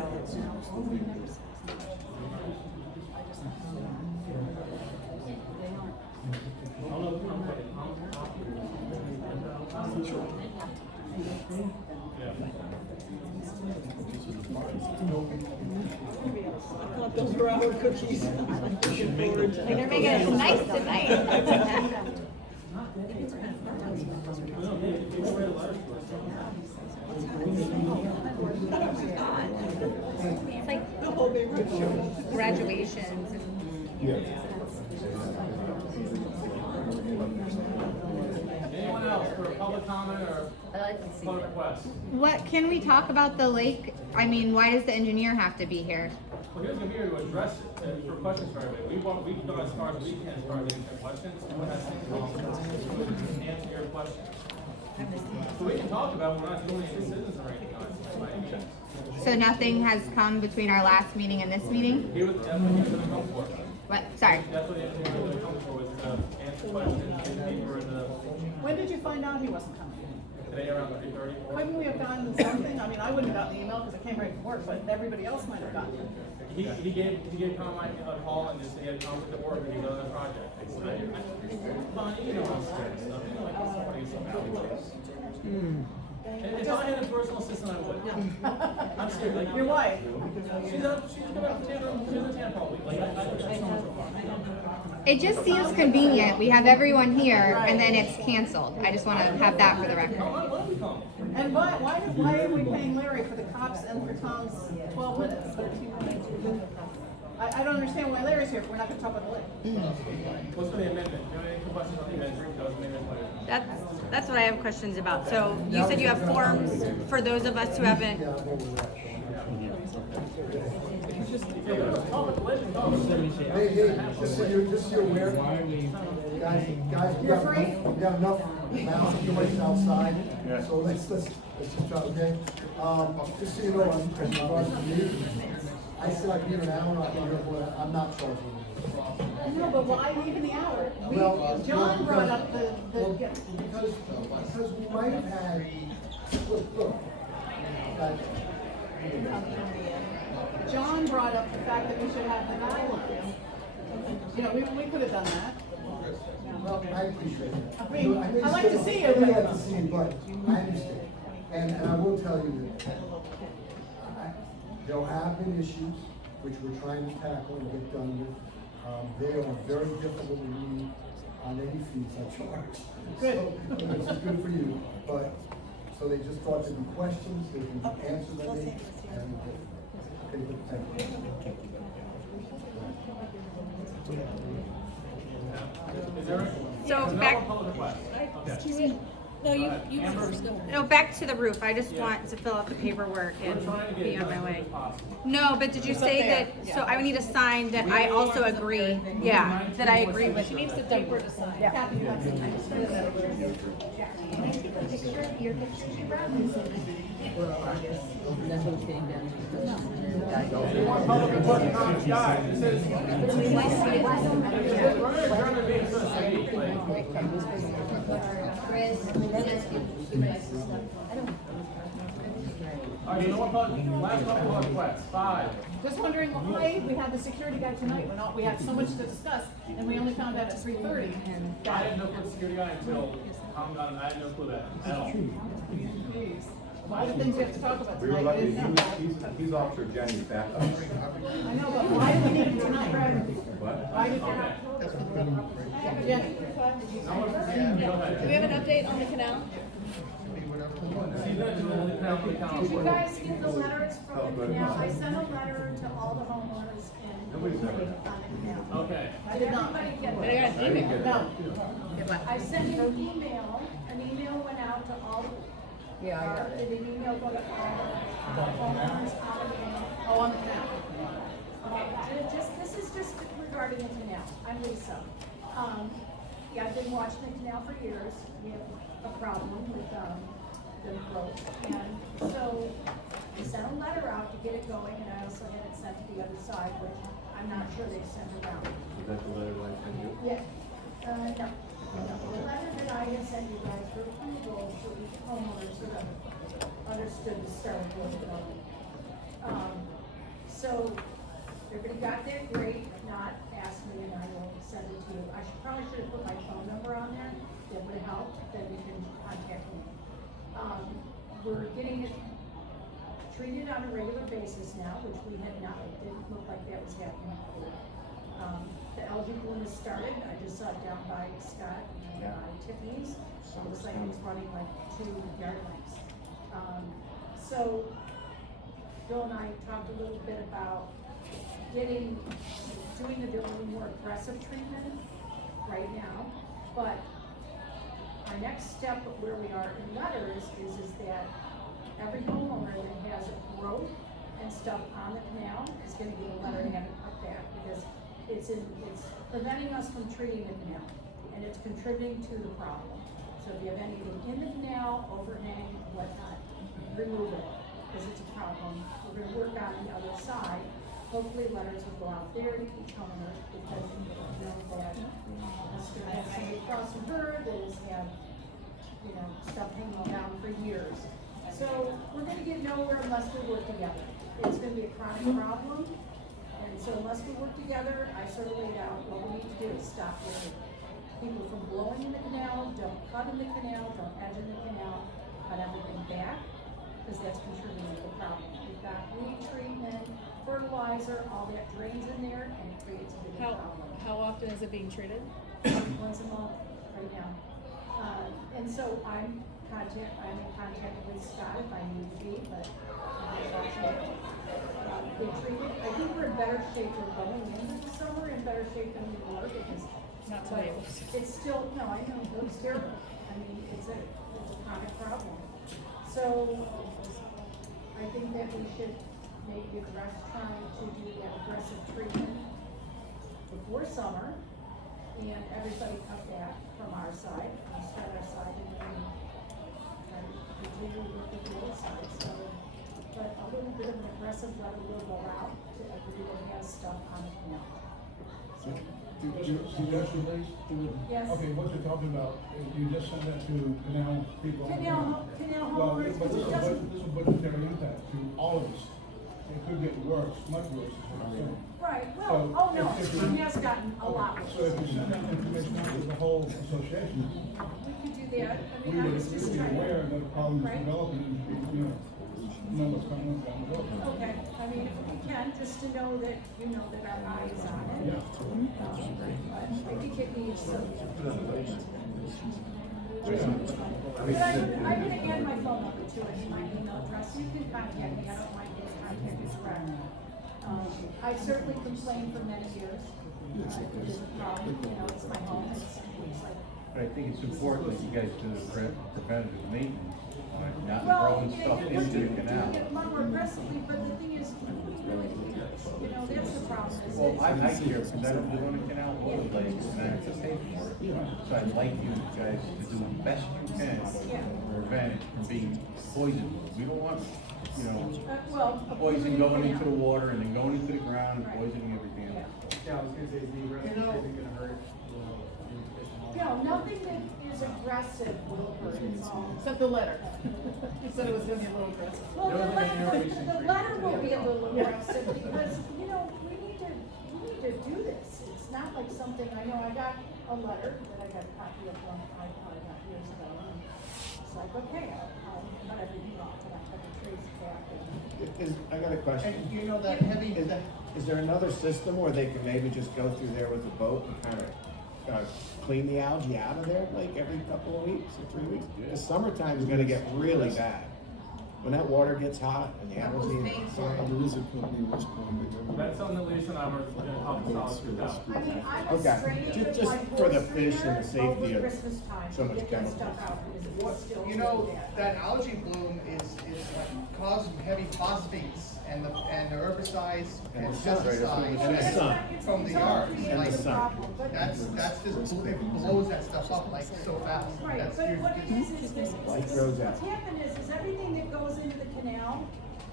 I thought those were our cookies. They're making it nice tonight. It's like graduations and. Anyone else for a public comment or public request? What, can we talk about the lake? I mean, why does the engineer have to be here? Well, he was gonna be here to address it, for questions for everybody. We've gone as far as we can as far as answering questions. Who has to answer your questions? So we can talk about, it, we're not doing any decisions or anything on it, by any chance. So nothing has come between our last meeting and this meeting? He was, that's what he was gonna come for. What, sorry. That's what the engineer was gonna come for, was to answer questions, get deeper in the, When did you find out he wasn't coming? today around 3:30. Couldn't we have gotten something? I mean, I wouldn't have gotten the email because I came right from work, but everybody else might have gotten it. He gave Tom a call and just said he had conflict at work and he's on the project. Bonnie, you know how stuff, you know, like somebody's something. If I had a personal assistant, I would. I'm serious, like. Your wife? She's about she's in the Tampa all week, like, I so far. It just seems convenient. We have everyone here and then it's canceled. I just want to have that for the record. And why are we paying Larry for the cops and for Tom's 12 minutes, 13 minutes? I don't understand why Larry's here if we're not gonna talk about the lake. What's for the amendment? Do you have any questions on the amendment? That's what I have questions about. So you said you have forms for those of us who haven't. Hey, just so you're aware, guys, we got enough mountain noise outside, so let's just try, okay? Just so you know, as regards to me, I said I'd be here an hour, I'm not charging you. No, but why even the hour? Well, John brought up the. Because we might have had, look, John brought up the fact that we should have the guidelines. You know, we could have done that. well, I appreciate it. I mean, I like to see it, I but- like to see it, but I understand. And I will tell you that there have been issues which we're trying to tackle and get done with. They are very difficult to read on any fees I charge. Good. So, which is good for you, but, so they just thought there'd be questions, they can answer them, and, okay, good, thank you. Is there So no back- public request? Excuse me. No, you Amber? first go. No, back to the roof. I just want to fill out the paperwork We're and trying to get be it on my done as way. soon as possible. No, but did you It's up say there. that, so I would need a sign that I also agree, yeah, that I agree with. She needs the paper to sign. Yeah. Kathy, you want to sign? Your picture? Well, I guess that's what came down to. Anyone public request comments, guys? This is. We're gonna adjourn the meeting so it's meeting, All right, you know what, last couple of requests, 5. Just wondering why we had the security guy tonight, we had so much to discuss, and we only found out at 3:30. I had no clue security guy until Tom got it, I had no clue that at all. Jeez. Why the things we have to talk about We were tonight, we lucky, didn't know. he's Officer Jenny's backup. I know, but why do we need it tonight? What? Why did Jenny? Do we have an update on the canal? See, that's out the calendar. Did you guys get the letters from the canal? I sent a letter to all the homeowners in Nobody's ever- on the canal. Okay. Did everybody get I got that? an email. No. I sent an email went out to all, Yeah, I got it. did an email go to all the homeowners on the canal? Oh, on the canal. Okay, this is just regarding the canal. I'm Lisa. Yeah, I've been watching the canal for years. We have a problem with, the growth. And so I sent a letter out to get it going, and I also had it sent to the other side, which I'm not sure they sent around. Is that the letter I sent you? Yeah, no. The letter that I had sent you guys for approval, so each homeowner sort of understood the start of where we're going. So, everybody got that, great, if not, ask me and I will send it to you. Probably should have put my phone number on there, that would have helped, then you can contact me. We're getting it treated on a regular basis now, which we had not, it didn't look like that was happening before. The algae bloom has started, I just saw it down by Scott and Tiffany's, it looks like it's running like 2 yard lengths. So, Bill and I talked a little bit about doing a little more aggressive treatment right now, but our next step of where we are in letters is that every homeowner that has a growth and stuff on the canal is gonna get a letter to have it cut back, because it's preventing us from treating the canal, and it's contributing to the problem. So if you have anything in the canal, overhang, whatnot, remove it, because it's a problem. We're gonna work on the other side. Hopefully letters will go out there to each homeowner, because you know that Mr. has somebody across from her that has had, stuff hanging down for years. So we're gonna get nowhere unless we work together. It's gonna be a chronic problem, and so unless we work together, I sort of laid out what we need to do is stop people from blowing in the canal, don't cut in the canal, don't edge in the canal, cut everything back, because that's contributing to the problem. We've got weed treatment, fertilizer, all that drains in there, and it creates a big problem. How often is it being treated? Once a month, right now. And so I'm in contact with Scott if I need to be, but they treat it. I think we're in better shape, we're going into the summer in better shape than we were, because Not but today. it's still, no, I know, it's terrible. I mean, it's a chronic problem. So I think that we should maybe address trying to do that aggressive treatment before summer, and everybody cut back from our side, and start our side, and then continue with the other side. So, but a little bit of an aggressive letter will go out to everybody that has stuff on the canal. Suggestion, please? Yes. Okay, what you're talking about, you just sent that to canal people. Canal Well, homeowners, but because it doesn't. this is a budgetary impact to all of us. It could get worse, much worse, is what I'm saying. Right, So, well, oh no, if it has gotten a lot worse. So if you send that information out to the whole association, We could do that, I we mean, I would was just be trying aware to. that the problem is Right. developing, and, know what's coming up down the road. Okay, I mean, if we can, just to know that, you know, that our eye is on it. Yeah. But I think it needs some. But I'm gonna add my phone number to it, and my email address, you can contact me, I don't mind getting contacted directly. I've certainly complained for many years, it's a problem, it's my home, it's like. But I think it's important that you guys do the preventative maintenance, not Well, throwing stuff into the canal. You get more aggressively, but the thing is, nobody really cares, that's the problem. is Well, it's- I care because I don't live on a canal all the place and I have to pay for it. So I'd like you guys to do the best you can to prevent it from being poisoned. We don't want, well, poison going into the water and then going into the ground and poisoning everything else. Yeah, I was gonna say, is the aggressive treatment gonna hurt, No, nothing that is aggressive will hurt, it's all. Except the letter. He said it was gonna be a little aggressive. Well, the letter will be a little aggressive, because, we need to do this. It's not like something, I know I got a letter that I got a copy of one I probably got years ago, and it's like, okay, I'll cut everything off, and I cut the trees back, and. I got a question. And you know that heavy, Is there another system where they can maybe just go through there with a boat and kind of clean the algae out of there like every couple of weeks or 3 weeks? The summertime is gonna get really bad. when that water gets hot and the algae. There is a company responding. That's something that Lisa and I were gonna help Solitude out. I mean, I'm a Okay, stranger just with my for the horse fish and trainer the safety over of Christmas time so to much get that chemicals. stuff out, because it's still You know, so bad. that algae bloom is like causing heavy phosphates and the herbicides and And the sun, right, that's what pesticides And the sun. from the yard. And Like, the sun. that's just, it blows that stuff up like so fast. Right, That's but your- what it is this, Light goes out. what's happened is everything that goes into the canal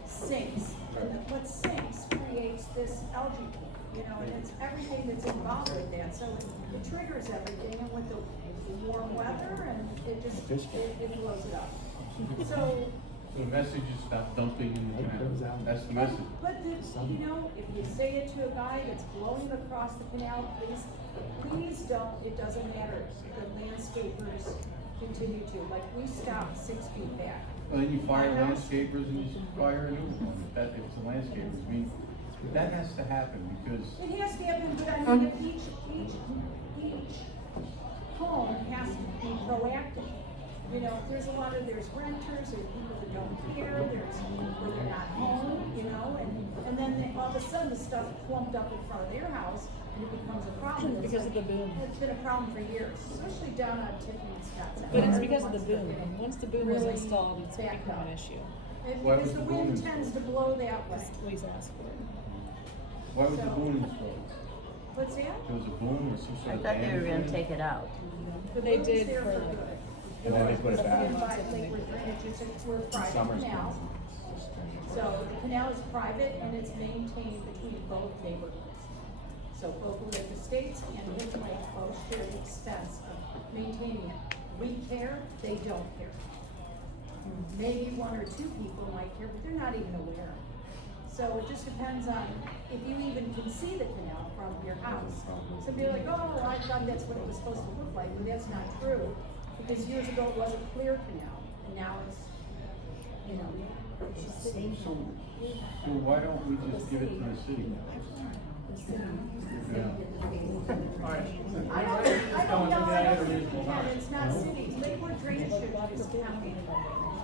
sinks. And what sinks creates this algae bloom, you know, and it's everything that's involved with that, so it triggers everything, and with the warm weather, and it just, it blows it up. So, The message is stop dumping in the canal. That's the message. but the, you know, if you say it to a guy that's blowing across the canal, please don't, it doesn't matter. The landscapers continue to, like, we stopped 6 feet back. Well, then you fire My house- landscapers and you fire a new one, if it's the landscapers, I mean, that has to happen because. It has to happen, but I mean, if each home has to be proactive. You know, there's renters, there's people that don't care, there's people that are not home, you know, and then all of a sudden the stuff clumped up in front of their house and it becomes a problem. It's Because of the boom. It's been a problem for years, especially down on Tiffany Scott's. But it's because of the boom. Once the boom was installed, it's backed become up. an issue. And Why because was the the boom wind installed? tends to blow that way. Please ask for it. Why was the boom installed? What's that? There was a boom or some sort I of thought they were damage? gonna take it out. The They boom's did there for for like- good. And then they put it back. Lakewood Drainage, we're a private Summer's canal. coming. So the canal is private and it's maintained between both neighborhoods. So both Lake Estates and Hidden Lake both share the expense of maintaining it. We care, they don't care. Maybe 1 or 2 people might care, but they're not even aware. So it just depends on if you even can see the canal from your house. Some people are like, oh, I thought that's what it was supposed to look like, but that's not true. Because years ago it was a clear canal, and now it's, you know, it's just sitting. So why don't we just give it to the city? Yeah. Alright. I don't know, I don't think we can, it's not cities, Lakewood Drainage is county.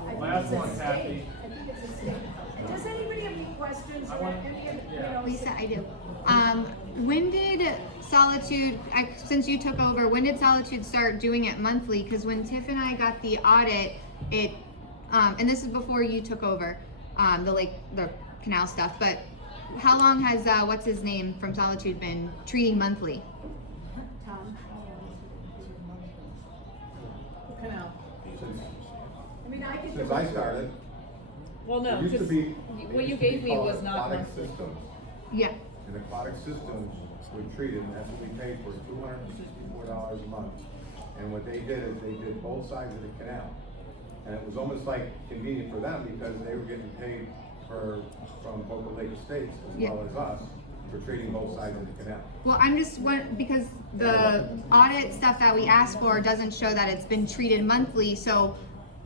I think Last it's a one, state. Kathy. I think it's a state. Does anybody have any questions I or want- any of, you yeah. know? Lisa, I do. When did Solitude, since you took over, when did Solitude start doing it monthly? Because when Tiff and I got the audit, and this is before you took over, the canal stuff, but how long has, what's his name from Solitude been treating monthly? Tom? Canal. I mean, I could. Since I started, Well, no, it used to because be. what you it used to be gave me called was not aquatic monthly. systems. Yeah. And aquatic systems were treated, and that's what we paid for, $264 a month. And what they did is they did both sides of the canal. And it was almost like convenient for them because they were getting paid from Boca Lake Estates as Yeah. well as us for treating both sides of the canal. Well, I'm just because the audit stuff that we asked for doesn't show that it's been treated monthly, so,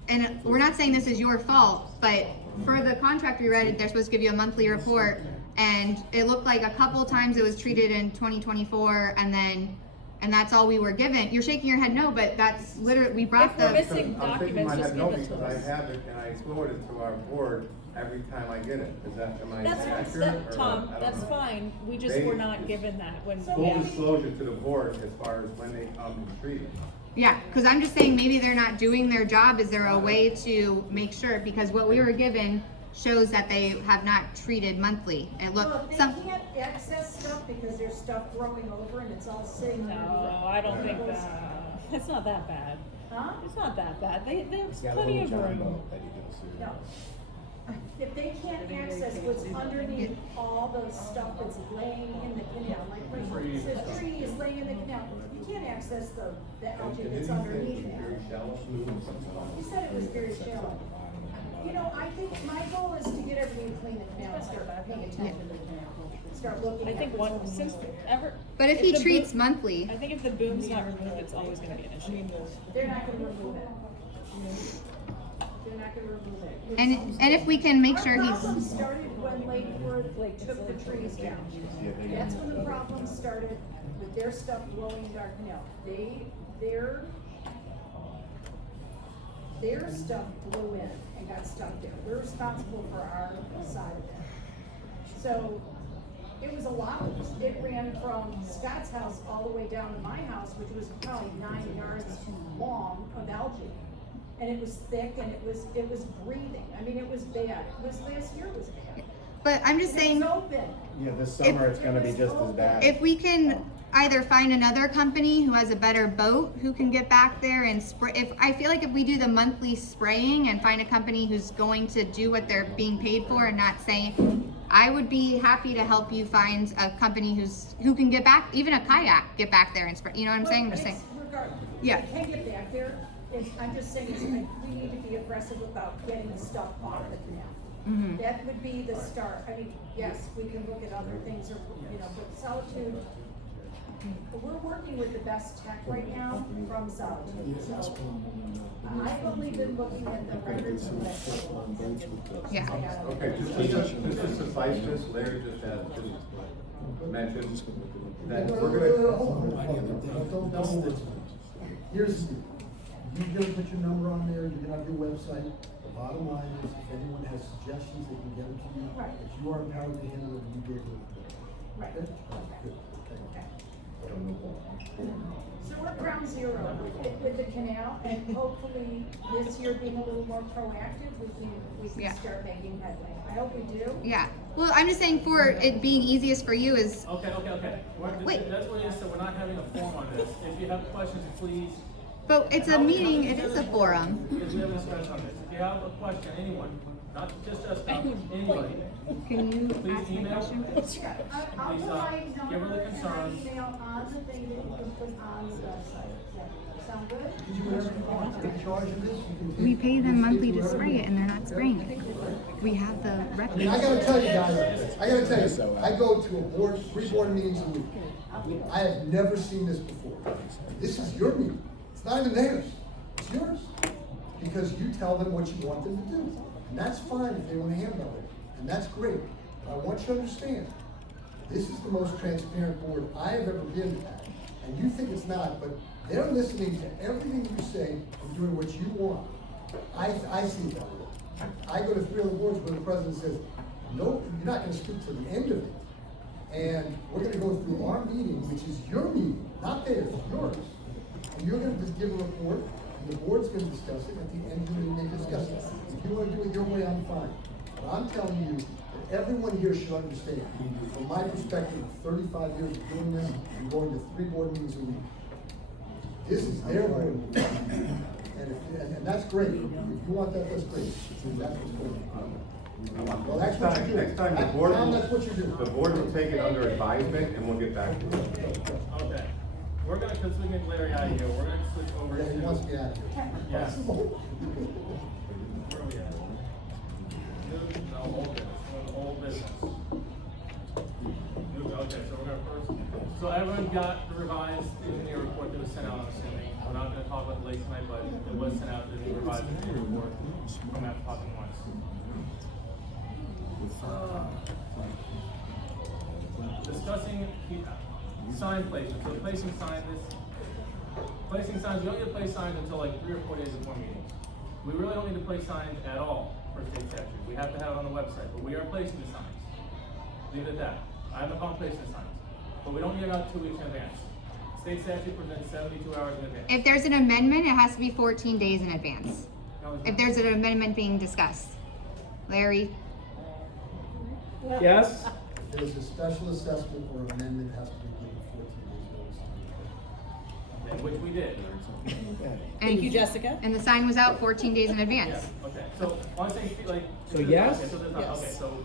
and we're not saying this is your fault, but for the contract we read, they're supposed to give you a monthly report, and it looked like a couple times it was treated in 2024, and that's all we were given. You're shaking your head no, but that's literally, we brought If we're the. missing I'm shaking documents, my just head give no it to because us. I have it and I forward it to our board every time I get it. Is that, am I That's, accurate? or Tom, what? I don't that's know. fine. We just They- were not given that when. Full disclosure to the board as far as when they come and treat it. Yeah, because I'm just saying maybe they're not doing their job. Is there a way to make sure? Because what we were given shows that they have not treated monthly. And look, Well, if some. they can't access stuff because there's stuff growing over and it's all sitting. No, I don't think that. It's not that bad. Huh? It's not that bad. There's Got a plenty little of John room. boat that he goes through. No. If they can't access what's underneath all the stuff that's laying in the canal, like for instance, the trees laying in the canal, you can't access the algae that's underneath Very that. shallow, smooth, and something. You said it was very shallow. You know, I think my goal is to get everybody to clean the canal and start paying attention to the canal. Start looking I at think what's since going on. ever. But if he the treats boom- monthly. I think if the boom's not removed, it's always gonna be an issue. They're not gonna remove it. They're not gonna remove it. And if we can make sure Our he's. problem started when Lakewood took the trees down. That's when the problem started with their stuff blowing into our canal. their stuff blew in and got stuck there. We're responsible for our side of it. So it was a lot. It ran from Scott's house all the way down to my house, which was probably 9 yards long of algae. And it was thick and it was breathing. I mean, it was bad. Last year was bad. But I'm just saying, It was open. Yeah, this summer it's gonna be just as bad. if we can either find another company who has a better boat who can get back there and spray, I feel like if we do the monthly spraying and find a company who's going to do what they're being paid for and not saying, I would be happy to help you find a company who can get back, even a kayak, get back there and spray. You know what I'm saying? I'm just saying. Regardless. Yeah. We can't get back there. I'm just saying, we need to be aggressive about getting the stuff off the canal. Mhm. That would be the start. I mean, yes, we can look at other things, or, but Solitude, we're working with the best tech right now from Solitude, so. I've only been looking at the records from that. Yeah. Okay, just to suffice this, Larry just had mentioned that we're gonna. Here's, you're gonna put your number on there, you're gonna have your website. The bottom line is, if anyone has suggestions, they can get them to you. Right. If you are empowered to handle it, you get it. Right. Okay? Good. So we're ground zero with the canal, and hopefully this year being a little more proactive, we can Yeah. start making headway. I hope we do. Yeah. Well, I'm just saying for it being easiest for you is, Okay. Wait. That's what it is, so we're not having a forum on this. If you have questions, please. but it's a meeting, it is a forum. Because we haven't discussed on this. If you have a question, anyone, not just us, anybody, Can you please ask my email. question? I'll Please, provide give her the number and my concerns. email on the thing that you can put on the website. Sound good? Did you ever take charge of this? You can take- We pay them monthly to whoever spray you it and they're not spraying it. We have the I mean, record. I gotta tell you guys, I go to three board meetings a week. I have never seen this before. This is your meeting. It's not even theirs. It's yours. Because you tell them what you want them to do. And that's fine if they wanna handle it. And that's great. But I want you to understand, this is the most transparent board I have ever been at. And you think it's not, but they're listening to everything you say and doing what you want. I see that. I go to 3 other boards where the president says, no, you're not gonna speak to the end of it. And we're gonna go through our meeting, which is your meeting, not theirs, yours. And you're gonna just give a report, and the board's gonna discuss it, at the end of the meeting, they discuss it. If you wanna do it your way, I'm fine. But I'm telling you, that everyone here should understand, from my perspective, of 35 years of doing this, and going to 3 board meetings a week. This is their board meeting. And that's great. If you want that, that's great. That's what's going on. Well, that's what you do. Next time, the Tom, board that's what you do. the board will take it under advisement and we'll get back to you. Okay. We're gonna, cause we get Larry out of here, we're gonna switch over to. Yeah, he wants to be out of here. Yes. Where are we at? No, old business, old business. Okay, so we're gonna first, so everyone got the revised engineer report that was sent out, I'm assuming. We're not gonna talk about the lake tonight, but it was sent out, the revised engineer report from after talking once. Discussing sign placement, so placing signs, you don't need to place signs until like 3 or 4 days before meetings. We really don't need to place signs at all for state statute. We have to have it on the website, but we are placing the signs. Leave it at that. I have no problem placing the signs, but we don't need it out 2 weeks in advance. State statute presents 72 hours in advance. If there's an amendment, it has to be 14 days in advance. If there's an amendment being discussed. Larry? Yes? If there's a special assessment or amendment, it has to be given 14 days notice. Okay, which we did. Thank you, Jessica. And the sign was out 14 days in advance. Yeah, okay, so I'm saying, like. So yes? Okay, so there's not, Yes. okay, so.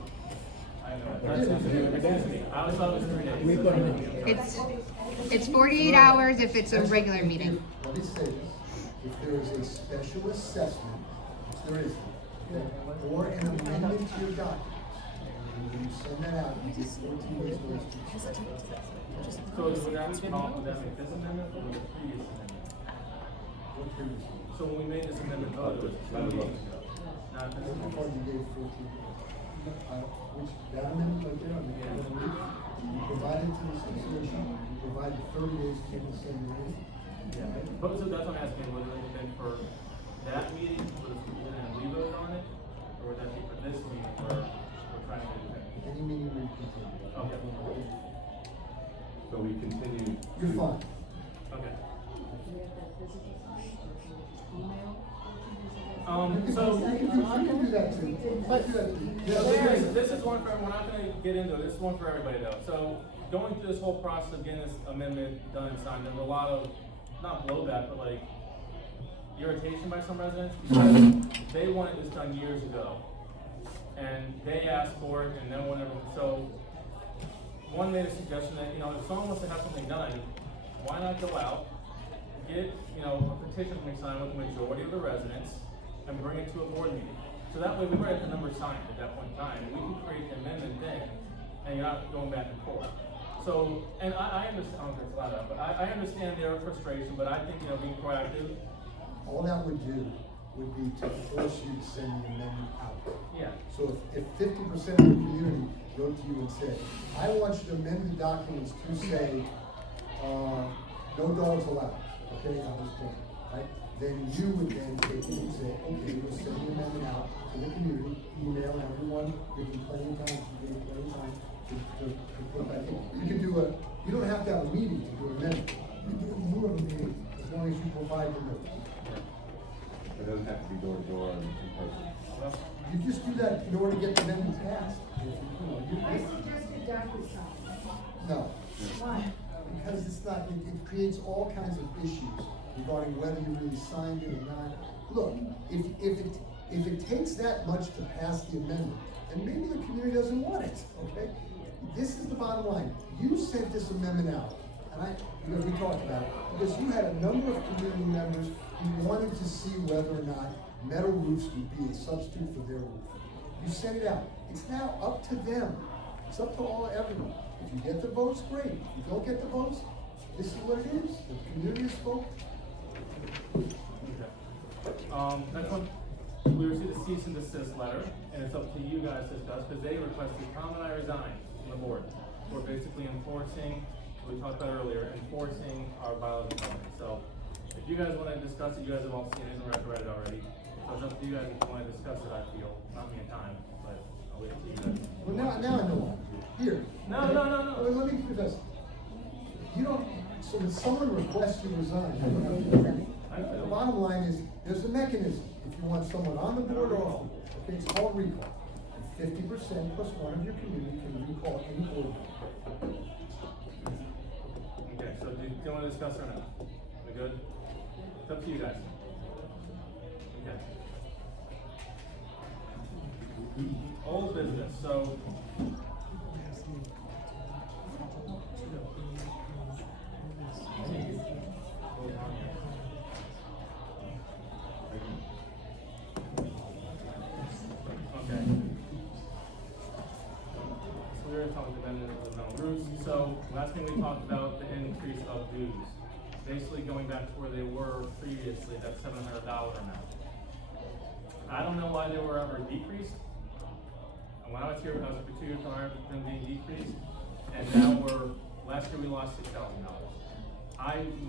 I know, that's, excuse me, I always thought it was 3 days. It's 48 hours if it's a regular meeting. Let me say this, if there is a special assessment, which there is, or an amendment to your document, when you send that out, you get 14 days notice. So would that make this amendment or the previous amendment? What previous? So when we made this amendment, oh, it was 2 meetings ago, not this How one. far you gave 14 days? Which, that amendment right there, on the end of the week, you provided to the association, you provided 30 days to the same meeting. Yeah, but so that's what I'm asking, whether it's been for that meeting, was and we voted on it, or would that be for this meeting where we're trying to get it finished? Any meeting we continue. Okay. So we continue. You're fine. Okay. You So. can do that too. But, You can do yeah, that too. this is one for, we're not gonna get into it, this is one for everybody though. So, going through this whole process of getting this amendment done and signed, there's a lot of, not blowback, but like, irritation by some residents, because they wanted this done years ago. And they asked for it, and no one ever, so, one made a suggestion that, if someone wants to have something done, why not go out, get, a petition to be signed with the majority of the residents, and bring it to a board meeting. So that way we were at the number signed at that point in time, and we can create an amendment then, and you're not going back and forth. So, and I understand, I don't think it's a lot of, but I understand their frustration, but I think, being proactive. All that would do would be to force you to send the amendment out. Yeah. So if 50% of the community go to you and say, I want you to amend the documents to say, no dogs allowed, okay, on this point, right? Then you would then take it and say, okay, we'll send the amendment out to the community, email everyone, give them plenty of time, to put back in. You can do you don't have to have a meeting to do an amendment. You can do more of a meeting, as long as you provide the notice. It doesn't have to be door to door and in person. You just do that in order to get the amendment passed. I suggested DocuSign. No. Why? Because it's not, it creates all kinds of issues regarding whether you really signed it or not. Look, if it takes that much to pass the amendment, then maybe the community doesn't want it, okay? This is the bottom line. You sent this amendment out, and we talked about it, because you had a number of community members who wanted to see whether or not metal roofs would be a substitute for their roof. You sent it out. It's now up to them. It's up to everyone. If you get the votes, great. If you don't get the votes, this is what it is. The community has spoken. Okay. Next one, we received a cease and desist letter, and it's up to you guys to discuss, because they requested Tom and I resign from the board. We're basically enforcing, we talked about earlier, enforcing our bylaws and covenants. So, if you guys wanna discuss it, you guys have all seen it and read it already. So it's up to you guys if you wanna discuss it, I feel, not me in time, but I'll wait till you guys. Well, now I know. Here. No. Let me do this. You don't, so when someone requests you resign, the bottom line is, there's a mechanism. If you want someone on the board or off, okay, it's called recall. 50% plus one of your community can recall any board member. Okay, so do you wanna discuss or not? We good? It's up to you guys. Okay. Old business, so. Okay. So we were talking about the metal roofs. So last thing we talked about the increase of dues. Basically going back to where they were previously, that $700 amount. I don't know why they were ever decreased. And when I was here, I was for 2 years prior to them being decreased. And now last year we lost $6,000.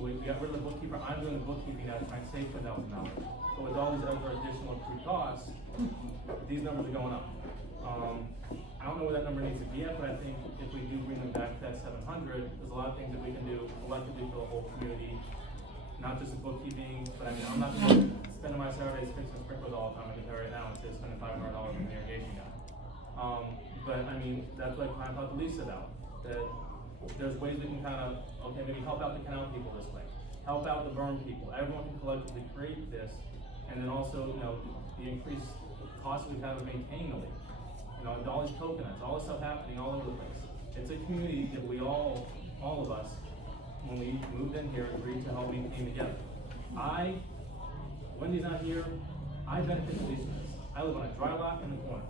We got rid of the bookkeeper. I'm doing the bookkeeping now to try and save $10,000. But with all these other additional accrued costs, these numbers are going up. I don't know where that number needs to be at, but I think if we do bring them back to that 700, there's a lot of things that we can do collectively for the whole community. Not just the bookkeeping, but I mean, I'm not gonna spend my Saturdays fixing sprinklers all the time. I can tell you right now, instead of spending $500 on an irrigation guy. But I mean, that's what I talked to Lisa about, that there's ways we can kind of, okay, maybe help out the canal people this way, help out the burn people. Everyone can collectively create this, and then also, the increased cost we have of maintaining the lake. All these coconuts, all this stuff happening all over the place. It's a community that we all of us, when we moved in here, agreed to help maintain together. Wendy's not here, I benefit from this. I live on a dry lot in the corner.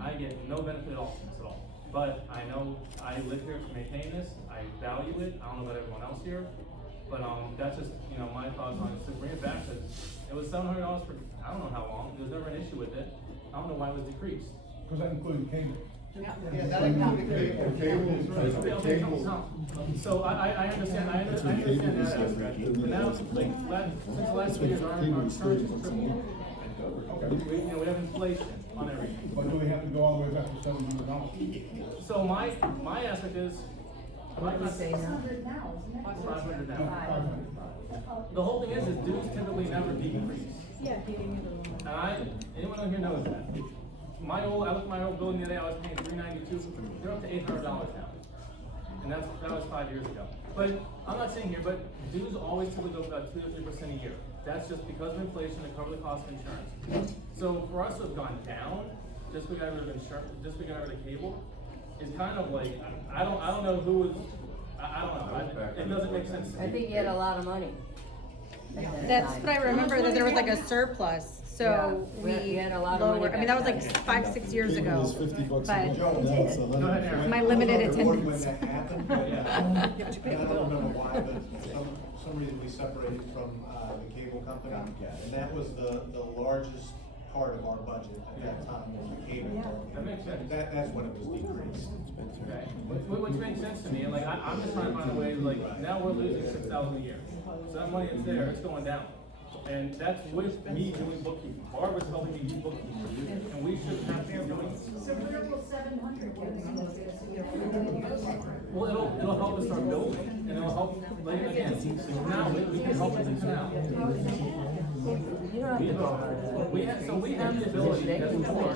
I get no benefit at all from this at all. But I know I live here to maintain this, I value it, I don't know about everyone else here. But that's just, my thoughts on it. So bring it back, because it was $700 for, I don't know how long, there was never an issue with it. I don't know why it was decreased. Because that included cable. Yeah, that included cable. So I understand that aspect, but now, like, since the last 2 years, our insurance is triple. We have inflation on everything. But do we have to go all the way back to $700? So my aspect is. What do you say now? 500 now. The whole thing is dues typically never decrease. Yeah, he gave me the one. And anyone out here knows that. I looked at my old building the other day, I was paying $392, they're up to $800 now. And that was 5 years ago. But I'm not saying here, but dues always typically go about 2 to 3% a year. That's just because of inflation to cover the cost of insurance. So for us to have gone down, just because we got rid of insurance, just because we got rid of cable, is kind of like, I don't know who was, I don't know, it doesn't make sense to me. I think you had a lot of money. That's what I remember, that there was like a surplus, so Yeah, we we had a lot of money lowered, I mean, that was like back 5-6 years ago. But Go ahead, Aaron. my limited When attendance. that happened, but, I don't remember why, but for some reason we separated from, the cable company. And that was the largest part of our budget at that time, was the cable. That makes sense. That's when it was decreased. Okay, which makes sense to me, and like, I'm just trying to find a way, like, now we're losing $6,000 a year. So that money is there, it's going down. And that's with me doing bookkeeping. Barbara's helping me do bookkeeping, and we shouldn't have to be doing this. Well, it'll help us start building, and it'll help, like, again, now we can help with the canal. We have the ability, that's before.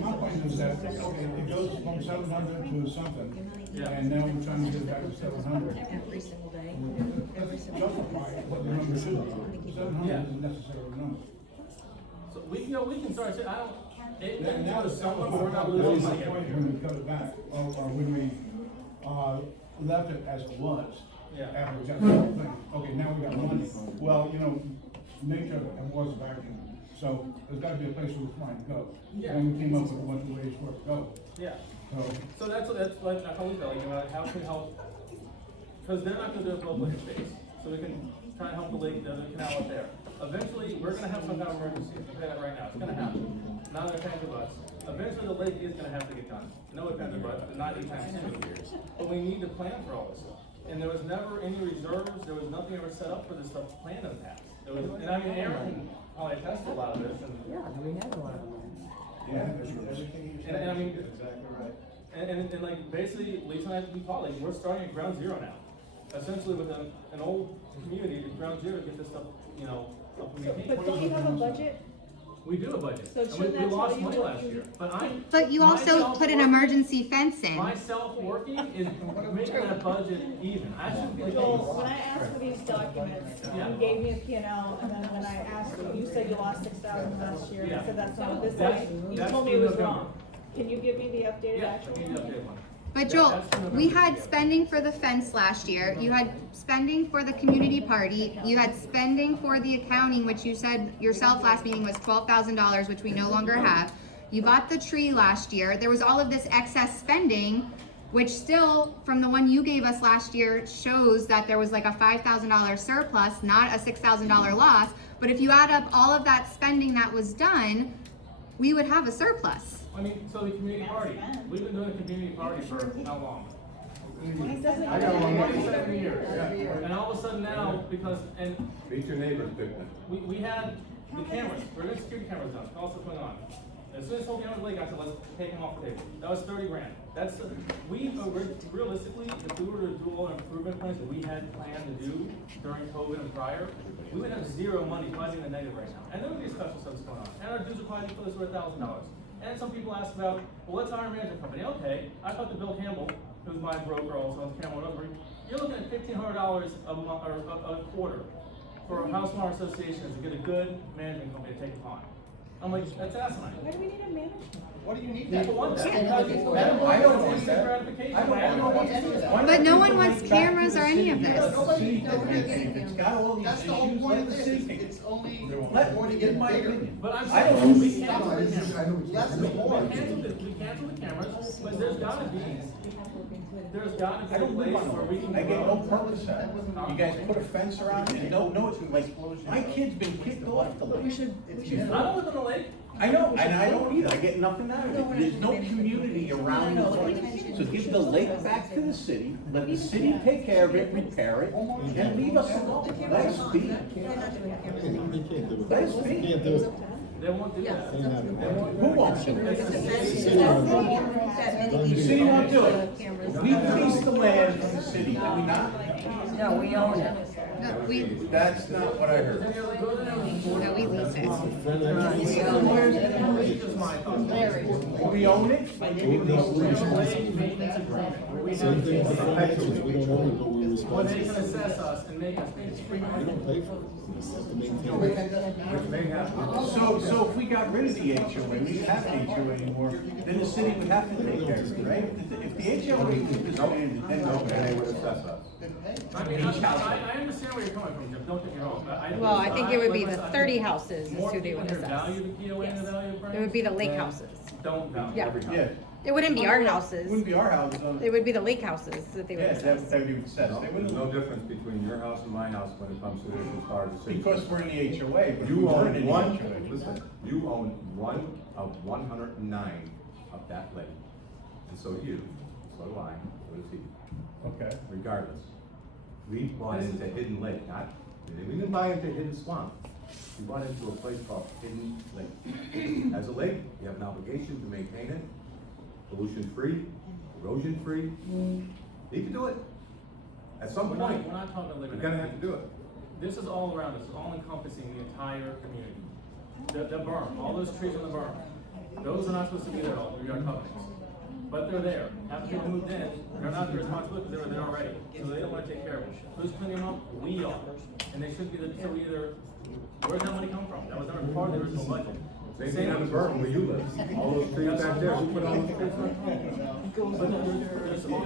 My point is that it goes from 700 to something, and now we're trying to get it back to 700. Every single day. Let's justify what the number should be. 700 is a necessary number. So we can start, I don't, it, Now to the someone, we're not losing money. when we cut it back, or when we, left it as it was. Yeah. After we got the whole thing, okay, now we got money. Well, nature was vacuum, so there's gotta be a place where it's flying to go. Yeah. And we came up with a bunch of ways for it to go. Yeah. So, So that's like, how we feel, like, how can we help? Because they're not gonna do it for open space, so we can try and help the lake, the canal up there. Eventually, we're gonna have some kind of emergency, I'll tell you that right now, it's gonna happen. Not in a pain in the butts. Eventually, the lake is gonna have to get done. No offense, but not anytime soon. But we need to plan for all this stuff. And there was never any reserves, there was nothing ever set up for this stuff planned in the past. There was, and I mean, Aaron probably attested a lot of this, and. Yeah, we had a lot of money. Everything you said And I mean, is exactly right. And like, basically, Lisa and I, we call it, we're starting at ground zero now. Essentially with an old community, at ground zero, to get this stuff, up and running. But don't you have a budget? We do a budget, So and we shouldn't that lost tell you money what last you- year, But you also put an emergency fence in. Myself working is making that budget even. I should be. Joel, when I asked for these documents, Yeah. you gave me a P&L, and then when I asked you said you lost 6,000 last year, and I Yeah. said that's not, this That's- line, you that's told me it was through wrong. November. Can you give me the updated Yeah, actual? we need to update one. But Joel, That's the November we had figure. spending for the fence last year, you had spending for the community party, you had spending for the accounting, which you said yourself last meeting was $12,000, which we no longer have. You bought the tree last year, there was all of this excess spending, which still, from the one you gave us last year, shows that there was like a $5,000 surplus, not a $6,000 loss. But if you add up all of that spending that was done, we would have a surplus. I mean, so the community party, we've been doing a community party for how long? I got one more. 27 years. And all of a sudden now, because, and Meet your neighbors, picnic. we had the cameras, we're gonna security cameras done, also going on. As soon as whole camera was late, I said, let's take them off the table. That was 30 grand. That's, realistically, if we were to do all the improvement plans that we had planned to do during COVID and prior, we would have zero money, probably in the negative right now. And there would be special stuff going on. And our dues would probably be closer to $1,000. And some people ask about, well, let's hire a management company. Okay, I talked to Bill Campbell, who's my broker also on Campbell Over. You're looking at $1,500 a month, or a quarter for a Housemar Association to get a good management company to take upon. I'm like, that's asinine. Why do we need a manager? What do you need People want that. I don't want that. Gratification. I don't want that. But no one wants cameras or any of this. If it's got all these That's the whole issues, point let of the this, city take it. it's only Let, going to in get my bigger. opinion. But I'm I don't saying, we know. canceled the cameras. Less and more. We canceled the cameras, but there's gotta be I a don't place live on where we can I get no grow. purpose out of it. You guys put a fence around it, no, it's like, my kid's been kicked off the lake. I don't live on the lake. I know, and I don't either, I get nothing out of it, there's no community around the lake. So give the lake back to the city, let the city take care of it, repair it, and leave us alone, let us be. Let us be. They won't do that. Who won't do it? The The city won't do it. We lease the land from the city, do we not? No, we own it. No, we That's not what I heard. lease it. We own it? Well, they can assess us and make us pay. Which may happen. So if we got rid of the HOA, we didn't have an HOA anymore, then the city would have to take care of it, right? If the HOA was disbanded, then No, and they would assess us. I mean, I understand where you're coming from, Jim, don't get me wrong, but Well, I think it would be the 30 houses is who they would assess. Value the POA and the value of It would be the lake houses. Don't value Yeah. every house. Yeah. It wouldn't be our It houses. wouldn't be our houses. It would be the lake houses that they would Yeah, assess. that would be assessed. They There's wouldn't, no difference between your house and my house when it comes to this as far as the city. because we're in the HOA, but You we weren't in own the one, HOA. listen, you own one of 109 of that lake. And so do you, so do I, so does he. Okay. Regardless. We bought into Hidden Lake, not, we didn't buy into Hidden Swamp. We bought into a place called Hidden Lake. As a lake, you have an obligation to maintain it, pollution-free, erosion-free. You can do it. At some We're point, not talking about we're living. gonna have to do it. This is all around us, it's all encompassing the entire community. The berm, all those trees on the berm, those are not supposed to be there all, we are covenants. But they're there. After people moved in, they're not their responsibility, they were there already, so they don't wanna take care of them. Who's cleaning them up? We are. And they should be the, so either, where's that money come from? That was never part of the original budget. Same thing on the berm where you live. All those trees back there, who put all those trees back? But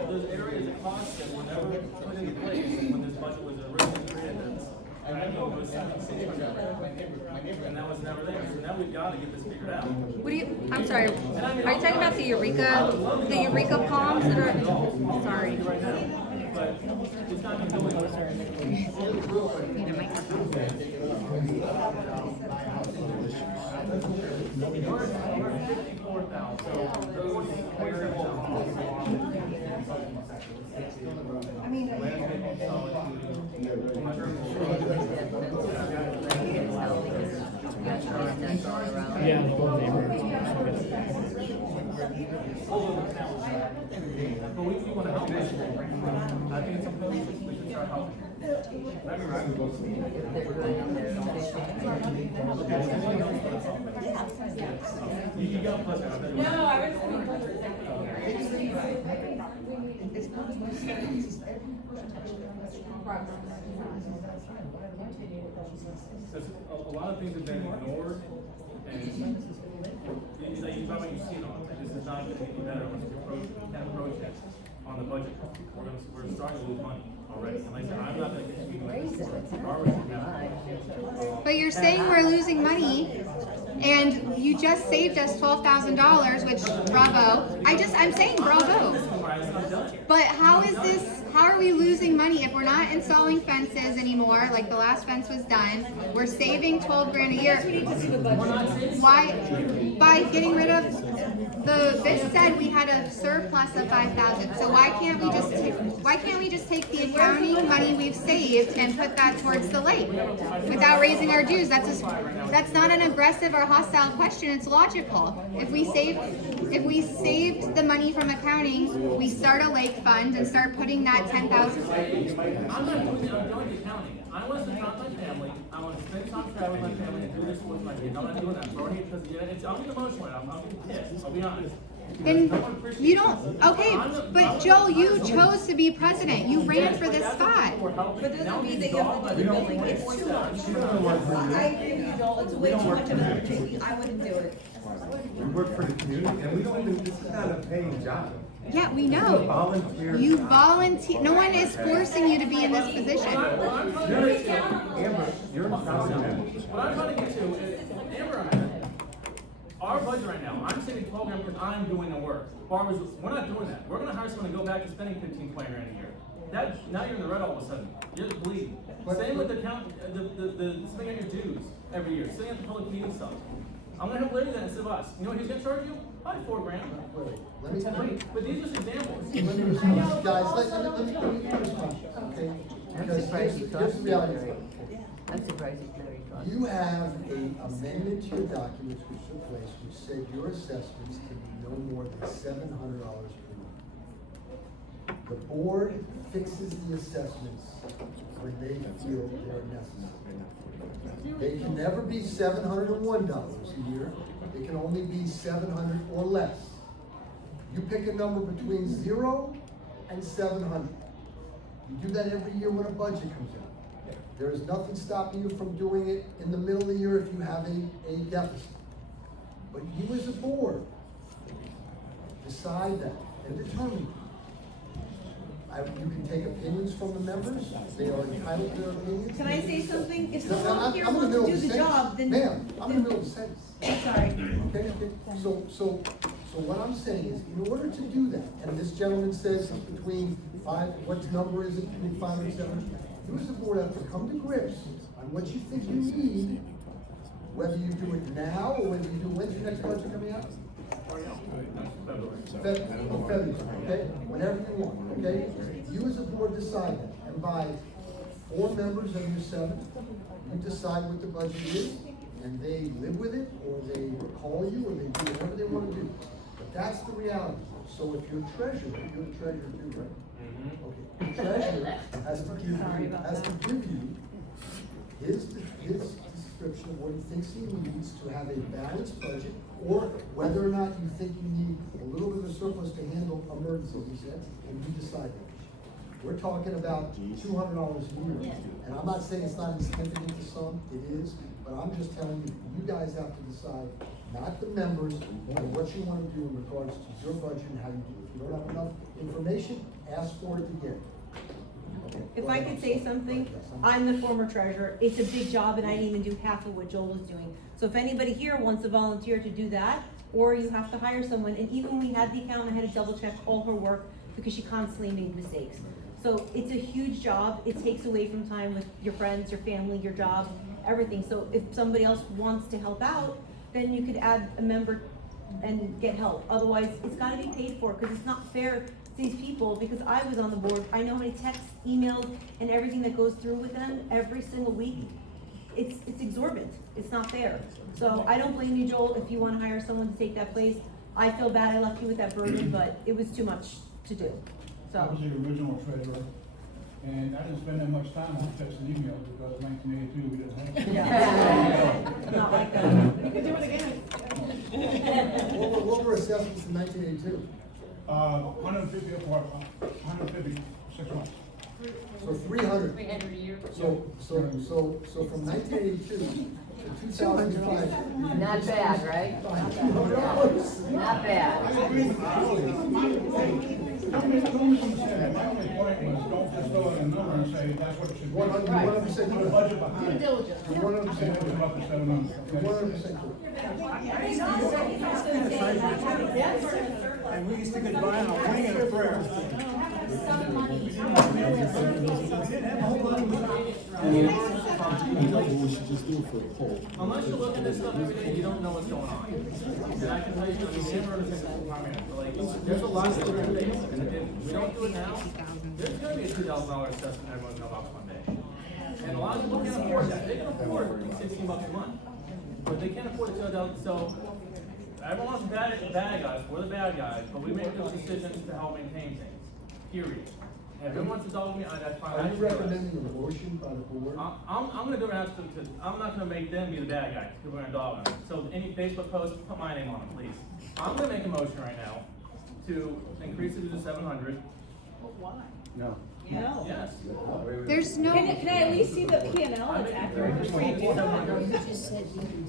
there's areas of costs that were never put into place when this budget was originally created. And I know it was 76 and that was never there. So now we've got to get this figured out. What do you, I'm sorry, are you talking about the Eureka palms that are, sorry. Right now, but it's not going to go anywhere. Need a microphone. We're at 54,000. I mean, Yeah, the whole neighborhood. But we want to help. I think it's something we should start helping. You got plus. No, I was. Because a lot of things have been ignored, and it's like you probably you've seen on, like, this is not gonna be better once we can't approach it on the budget. We're starting to lose money already, and like I said, I'm not gonna continue with this. But you're saying we're losing money, and you just saved us $12,000, which bravo. I'm saying bravo. But how is this? How are we losing money if we're not installing fences anymore? Like the last fence was done. We're saving 12 grand a year. Why? By getting rid of this said we had a surplus of 5,000. So why can't we just take the accounting money we've saved and put that towards the lake without raising our dues? That's not an aggressive or hostile question. It's logical. If we saved the money from accounting, we start a lake fund and start putting that 10,000. I'm not doing the accounting. I want to stop my family. I want to spend time traveling with my family and do this with my kids. I'm not doing that. I'm already because I'm getting emotional. I'm getting pissed. I'll be honest. Then you don't, okay, but Joel, you chose to be president. You ran for this spot. But doesn't mean that you have to do the building, it's too much. I agree with you, Joel, it's way too much of an undertaking, I wouldn't do it. We work for the community, and we don't even, this is not a paying job. Yeah, we know. Volunteer. You volunteer. No one is forcing you to be in this position. Amber, you're in councilman. What I'm trying to get to is, Amber, our budget right now, I'm saving 12 grand because I'm doing the work. Barbara's, we're not doing that. We're gonna hire someone to go back to spending 15, 20 grand a year. Now you're in the red all of a sudden. You're bleeding. Same with the spending on your dues every year, sitting at the public meeting stuff. I'm gonna have Larry then instead of us. You know what he's gonna charge you? Probably $4,000. Let me, But these are just examples. let me respond, guys, let me respond, okay? Because here's the reality. That's a crazy Larry truck. You have a amendment to your documents which took place, which said your assessments can be no more than $700 per month. The board fixes the assessments when they feel they're necessary. They can never be $701 a year, they can only be 700 or less. You pick a number between 0 and 700. You do that every year when a budget comes out. There is nothing stopping you from doing it in the middle of the year if you have a deficit. But you as a board, decide that and determine. You can take opinions from the members, they are entitled to their opinions. Can I say something? If No, someone here I'm in the wants to middle do of the sentence. job, then. Ma'am, I'm in the middle of the sentence. Sorry. Okay, so what I'm saying is, in order to do that, and this gentleman says it's between what number is it, between 5 and 7? You as a board have to come to grips on what you think you need, whether you do it now, or whether you do, when's your next budget coming out? February, okay, whenever you want, okay? You as a board decide that, and by 4 members of your 7, you decide what the budget is, and they live with it, or they call you, or they do whatever they wanna do. But that's the reality. So if you're treasurer, you're the treasurer too, right? Okay, the treasurer has to give you his description of what he thinks he needs to have a balanced budget, or whether or not you think you need a little bit of surplus to handle emergencies, he said, and you decide that. We're talking about $200 a year, and I'm not saying it's not insignificant to some, it is, but I'm just telling you, you guys have to decide, not the members, on what you wanna do in regards to your budget and how you do it. If you don't have enough information, ask for it again. If I could say something, I'm the former treasurer. It's a big job and I didn't even do half of what Joel is doing. So if anybody here wants to volunteer to do that, or you have to hire someone, and even when we had the account, I had to double check all her work because she constantly made mistakes. So it's a huge job. It takes away from time with your friends, your family, your job, everything. So if somebody else wants to help out, then you could add a member and get help. Otherwise, it's gotta be paid for, because it's not fair to these people, because I was on the board. I know how many texts, emails, and everything that goes through with them every single week. It's exorbitant. It's not fair. So I don't blame you, Joel, if you wanna hire someone to take that place. I feel bad I left you with that burden, but it was too much to do, I was so. the original treasurer, and I didn't spend that much time on text and emails because 1982 we didn't have. Not like that. You can do it again. What were assessments in 1982? 150 for 150, 6 months. So 300. 300 a year. So from 1982 to 2005. Not bad, right? Not bad. I agree with you. Don't misunderstand that. My only point was, don't just throw in a number and say that's what it should be. 100% Put a budget behind it. Diligence. You're 100% put them up to 700. You're 100% correct. And we used to get by on a wing and a prayer. Unless you look at this stuff every day, you don't know what's going on. And I can tell you, I mean, never like, there's a lot of different things, and if we don't do it now, there's gonna be a $2,000 assessment everyone's gonna box one day. And a lot of people can't afford that. They can afford $16 a month, but they can't afford $2,000. So everyone wants bad guys. We're the bad guys, but we make those decisions to help maintain things. Period. If everyone wants to dog me, that's fine. Are you recommending a motion by the board? I'm gonna do it now, I'm not gonna make them be the bad guys, because we're gonna dog them. So any Facebook posts, put my name on them, please. I'm gonna make a motion right now to increase it to 700. Why? No. No. Yes. There's no. Can I at least see the P and L? It's accurate before you do something.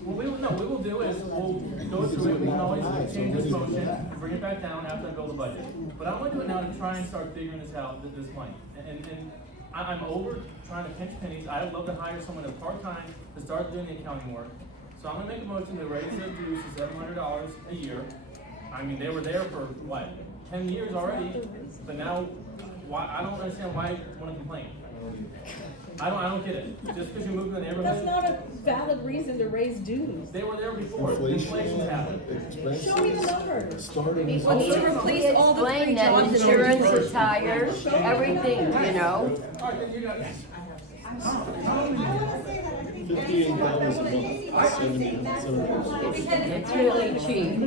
What we will do is, we'll go through it, we can always change this motion, bring it back down after I build the budget. But I wanna do it now to try and start figuring this out, this plan. And I'm over trying to pinch pennies. I would love to hire someone to part-time to start doing the accounting work. So I'm gonna make a motion to raise their dues to $700 a year. I mean, they were there for, what, 10 years already, but now, why, I don't understand why you wanna complain. I don't get it. Just because you moved in the neighborhood. That's not a valid reason to raise dues. They were there before. Inflation happened. Show me the numbers. People need to replace all the free jobs that they're Insurance, tires, everything, you know? All right, then you got. $58 a month, 70. It's really cheap.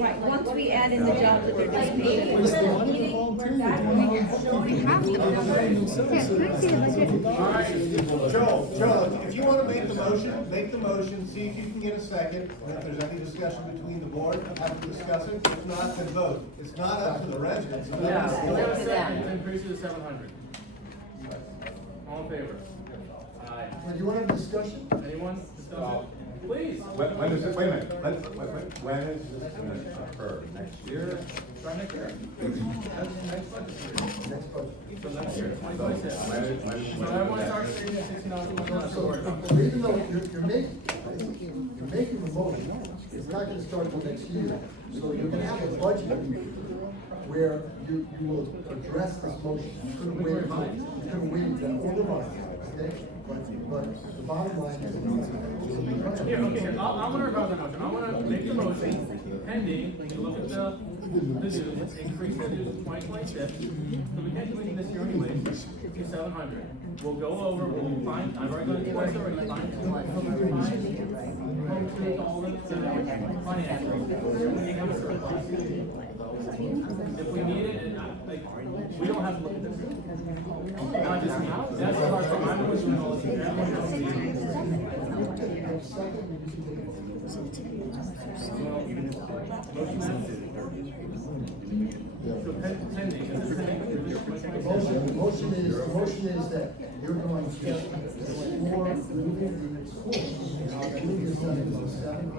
Right, once we add in the jobs that they're just paid. Joel, if you wanna make the motion, see if you can get a second, and if there's any discussion between the board, have to discuss it, if not, then vote. It's not up to the residents. It's up to the board. Increase it to 700. All in favor? Aye. Well, you want to have a discussion? Anyone discuss it? Please. When is it, wait a minute, when is this gonna occur? Next year? Try next year. That's next budget year. Next budget. So next year, 2026. So everyone starts saving $16,000 a quarter. So even though you're making the motion, it's not gonna start until next year. So you're gonna have a budget where you will address this motion. You couldn't wait over the month, okay? But the bottom line is. Here, okay, here, I'm gonna revise the motion. I wanna make the motion pending, you look at the dues, increase the dues in 2026. So we can't do anything this year anyway, to 700. We'll go over, we'll find, I've already done it twice already, find all the financials. If we need it, like, we don't have to look at this. Not just me, that's the hard part, I'm always doing all this, everyone else The motion is that you're going to explore moving the school. Moving the study to 7.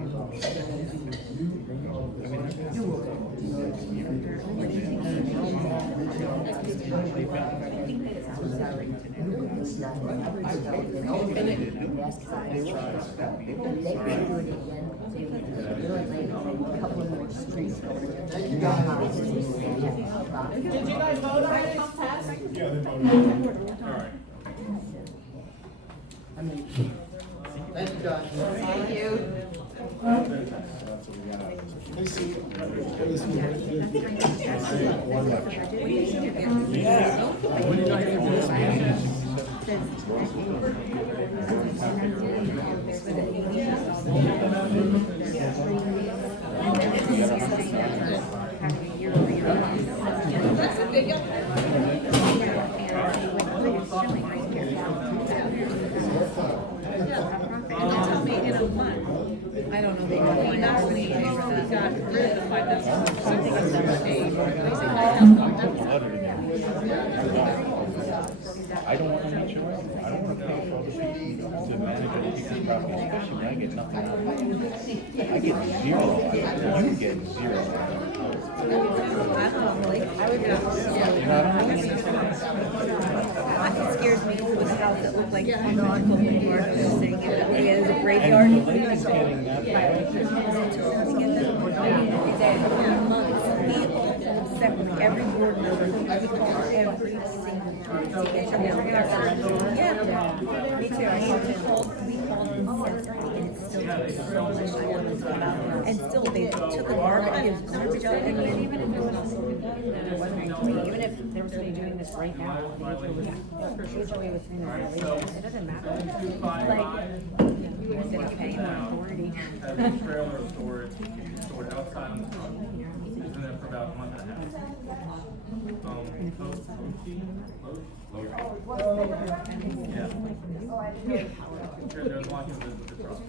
Thank you guys. Did you guys vote on it? Yeah, they voted. All right. Thank you guys. Thank you. That's a big tell me in a month. I don't know. They got rid of the 5,000. Something is I don't want to meet you. I don't want to pay for other people to manage other people's property, especially when I get nothing out of it. I get zero. You get zero. It scares me to put a house that looked like a non New York saying it was a graveyard. Separately, every board member, we call every single person. Yeah, me too. We called them separately, and it's still so much I want to talk about. And still, they took the garbage out, and even if it was somebody doing this right now, HOA was in it doesn't matter. You would have to pay them authority. Has a trailer stored outside on the front. It's been there for about a month and a half. Yeah. There's lots of business across.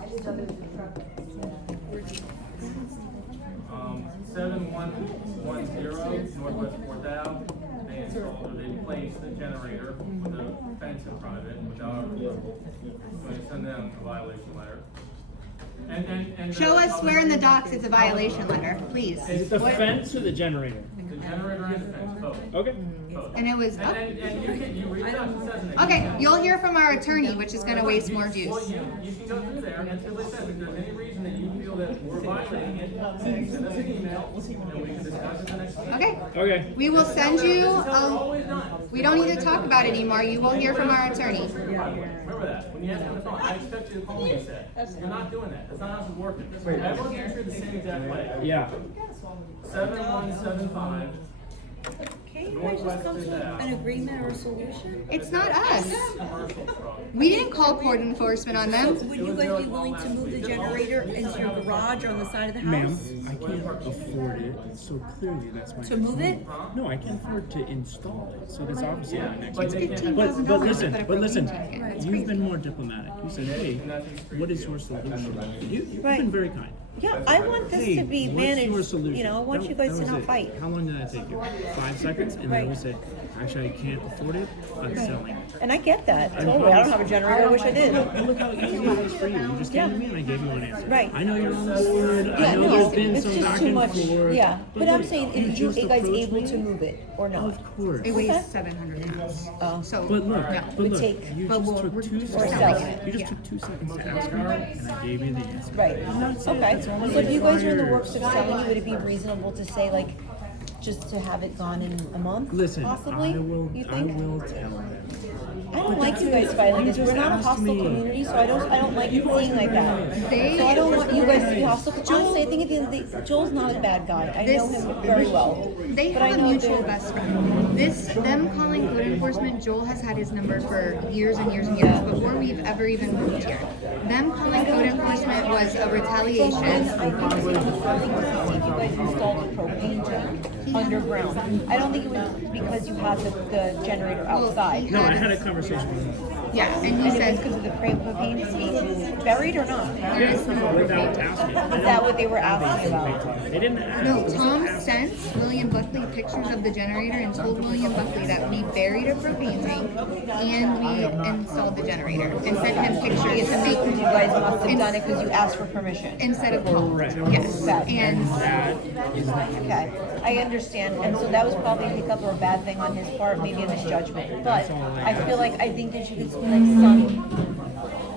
I just don't know the truck. 7110 Northwest 4th Ave. They installed, they placed the generator with a fence in front of it without approval. So I send them a violation letter. And Show us where in the docs it's a violation letter, please. Is it the fence or the generator? The generator and the fence, both. Okay. Both. And it was, And you read that, it says in it. okay, you'll hear from our attorney, which is gonna waste more juice. Well, you can go through there until it says if there's any reason that you feel feel that we're violating it, send us an email, and we can discuss it the next week. Okay. Okay. We will send you, This is how we've always done it. we don't need to talk about it anymore. You will hear from our attorney. Remember that, when you ask me on the phone, I expect you to call me and say, you're not doing that, that's not how this is working. Everyone's gonna treat the same exact way. Yeah. 7175. Can't you guys just come to an agreement or a solution? It's not us. Commercial truck. We didn't call court enforcement on them. Would you guys be willing to move the generator into your garage or on the side of the house? Ma'am, I can't afford it, so clearly that's my. To move it? No, I can't afford to install it, so that's obviously my next. But they can't- But $15,000 listen, to put a but listen, propane tank in. It's you've crazy. been more diplomatic. You said, hey, what is your solution? You've Right. been very kind. Yeah, I want this Hey, to be what's your managed, solution? you know, I want That- you guys that to was not it. fight. How long did that take you? 5 seconds? And Right. then we said, actually, I can't afford it, I'm selling it. And I get that, And totally, I don't have a generator, I wish I did. Look how easy it was for you. You just came to me and I gave you an answer. Right. I know you're on the board. Yeah, I know no, there's been it's some just back too and much, forth. yeah, but I'm look, saying, if you just guys approached able me. to move it or not? Of course. It weighs Okay. 700 pounds. Oh. So, But look, yeah. but We look, take- you but just we're- took we're- 2 we're seconds. selling it. You just Yeah. took 2 seconds to ask me, and I gave you the answer. Right, And that's it. okay, That's all so if you guys are in the required. works of selling, would it be reasonable to say like, just to have it gone in a month, Listen, possibly, I will you tell think? them. I don't like you guys fighting like this, we're not a hostile community, so I don't like it being like that. They- So I don't want you guys to be hostile, honestly, I think at the end of the day, Joel's not a bad guy, I know This- him very well. They But I have a know mutual that- best friend. Them calling code enforcement, Joel has had his number for years and years and years, before we've ever even moved here. Them calling code enforcement was a So when retaliation. I think it's concerning to see if you guys installed a propane tank underground. I don't think it was because you had the generator outside. No, I had a conversation with him. Yeah, and he And it was said, because of the propane tank buried or not? Yes, without asking. Is that what they were asking about? They didn't ask. no, It was Tom ask. sent William Buckley pictures of the generator and told William Buckley that we buried a propane tank and we installed the generator and sent him pictures to make You guys must have done it because you asked for permission. instead of Tom. Correct. Yes, Okay. and That is Okay, I understand, and so that was probably a hiccup or a bad thing on his part, maybe a misjudgment, but I feel like, I think that you could,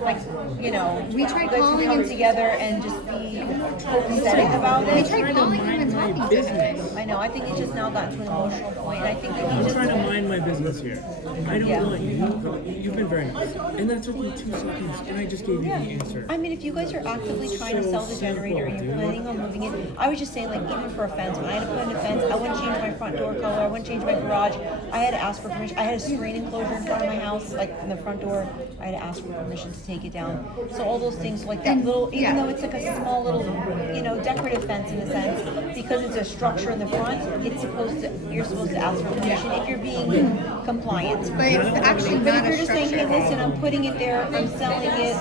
like, you know, We tried you guys calling could come and- together and just be copacetic about we it. tried calling him and talking to him. I know, I think he just now got to an emotional point, and I think that he I'm just. trying to mind my business here. I don't Yeah. want you. You've been very nice. And that took me 2 seconds, and I just gave you the answer. I mean, if you guys are actively trying to sell the generator and you're planning on moving it, I was just saying, like, even for a fence, when I had to put in a fence, I wouldn't change my front door color, I wouldn't change my garage. I had to ask for permission. I had a screen enclosure in front of my house, like in the front door. I had to ask for permission to take it down. So all those things, like that little, even though it's like a small little, you know, decorative fence in a sense, because it's a structure in the front, it's supposed to, you're supposed to ask for permission if you're being compliant. But it's actually But not if a you're just saying, hey, structure. listen, I'm putting it there, I'm selling it.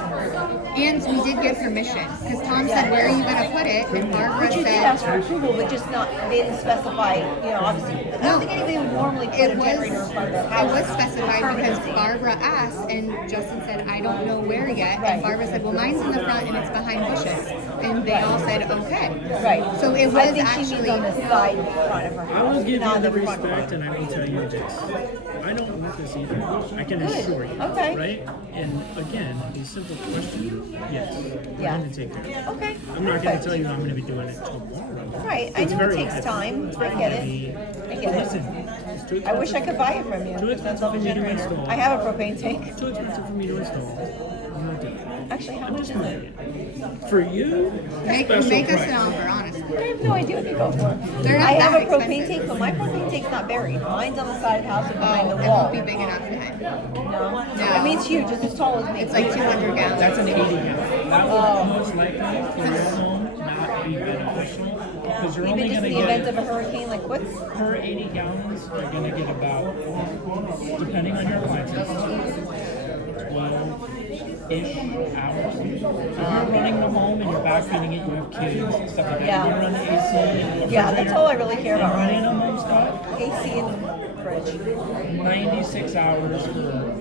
And we did get permission, because Tom said, where are you gonna put it? And Barbara But you did ask for said, approval, but just not, they didn't specify, you know, obviously. I don't think anybody would normally put a it was, generator in front of their it house. was specified because Barbara asked, and Justin said, I don't know where yet. And Barbara said, well, mine's in the front and it's behind bushes. And they all said, okay. Right. So it was I think she actually. means on the side front of her I will house, give not you the the front respect, one. and I will tell you this. I don't want this either. I can Good. assure you. Okay. Right? And again, a simple question, yes. Yeah. I'm going to take care of it. Okay. I'm not going to tell you I'm going to be doing it tomorrow. Right, I It's know it very takes heavy. time, It's I very get heavy. it, I get Listen, it. it's too I wish I expensive. could buy it from you, Too because I expensive love a for me to generator. install. I have a propane tank. Too expensive for me to install. I'm not doing it. Actually, how I'm much just is not it? doing it. For you, Make special us price. an offer, honestly. I have no idea what you go for. They're not I have that a propane expensive. tank, but my propane tank's not buried. Mine's on the side of the house and behind the It wall. won't be big enough then. No? I mean, it's huge, it's as tall as me. It's like 200 gallons. That's an 80 gallon. That Oh. would most likely for your home not be beneficial because you're Even only just going in to the event get of a hurricane, like what's? per 80 gallons. You're going to get about, depending on your appliances, 12-ish hours. So if you're running the home and you're backfeeding it, you have kids, stuff like that. Yeah. You run the AC and the Yeah, that's all I really care about running. minimum stuff. AC in the fridge. 96 hours for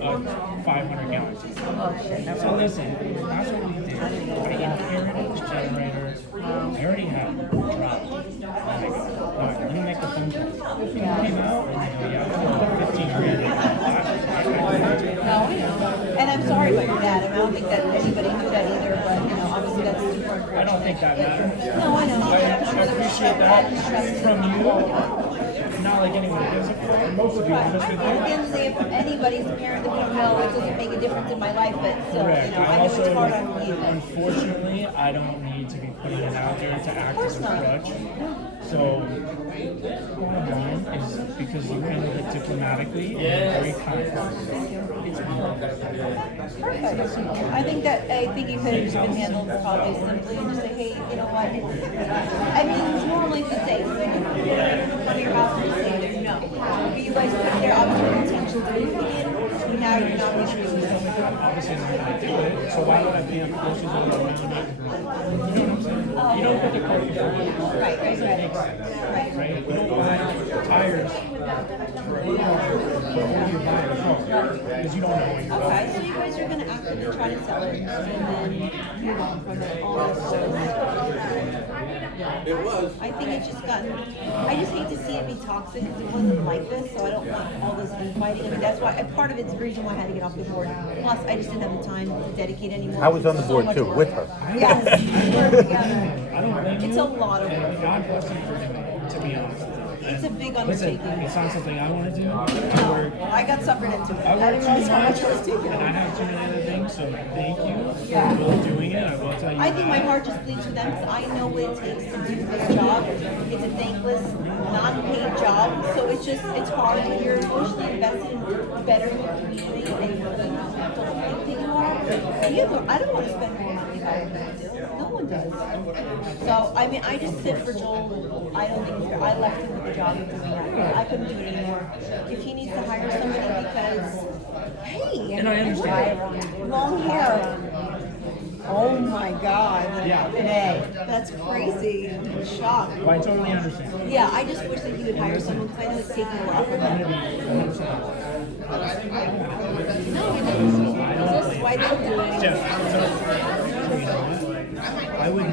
a 500 gallon tank. Oh shit, never So mind. listen, that's what we did. I inherited this generator. I already have it dropped. Alright, let me make the phone call. It came out, and yeah, 15 grand. And I'm sorry about your dad. I mean, I don't think that anybody knew that either, but you know, obviously that's super I don't unfortunate. think that matters. No, I know. I appreciate that from you. Not like anyone gives a fuck. Most of you, Right. just with At the you. end of the day, if anybody's a parent that would know, it doesn't make a difference in my life, but still, Correct. you know, I I know it's also, hard on you. unfortunately, I don't need to be putting it out there to act as a crutch. So, bottom line is because you handled it diplomatically and very kindly. Perfect. I think you could have just been handled probably simply and just say, hey, you know what? I mean, normally to say, like, if you're in front of your house and just say, no. But you guys sit there, obviously, with intention to move in, now you're not going to do it. Obviously, I'm not gonna do it, so why would I be up closer to the line? You know what I'm saying? You don't put the cart before the horse. Right. Right? You don't buy tires before you buy a car, because you don't know what you're Okay, buying. so you guys are gonna actively try to sell it and then move on from it all It was. I think it's just gotten, I just hate to see it be toxic, because it wasn't like this, so I don't want all this infighting. I mean, that's why, part of it's the reason why I had to get off the board. Plus, I just didn't have the time to dedicate anymore. I was on the So board much too, work. with her. Yes, we work together. I don't blame you. It's a lot of and work. God bless you for doing it, to be honest with you. It's a big Listen, undertaking. it's not something I wanna do. I work, I got suckered into it. I I work didn't too realize how much, much I was taking. and I have too many other things, so thank you Yeah. for both doing it, I will tell you I think my that. heart just bleeds for them because I know what it takes to do this job. It's a thankless, non-paid job, so it's hard when you're emotionally invested in bettering your community and you don't think that you are. I don't want to spend more money if I were going to. No one does. So, I mean, I just sit for Joel. I don't think I left him with the job of doing that. I couldn't do it anymore. If he needs to hire somebody because, hey, And I understand. long hair. Oh my God. Yeah. Today. That's crazy. I'm shocked. Well, I totally understand. Yeah, I just wish that he would hire someone because I know it's taking a lot from him. This is why they're doing it. Jeff, so, you know what? I would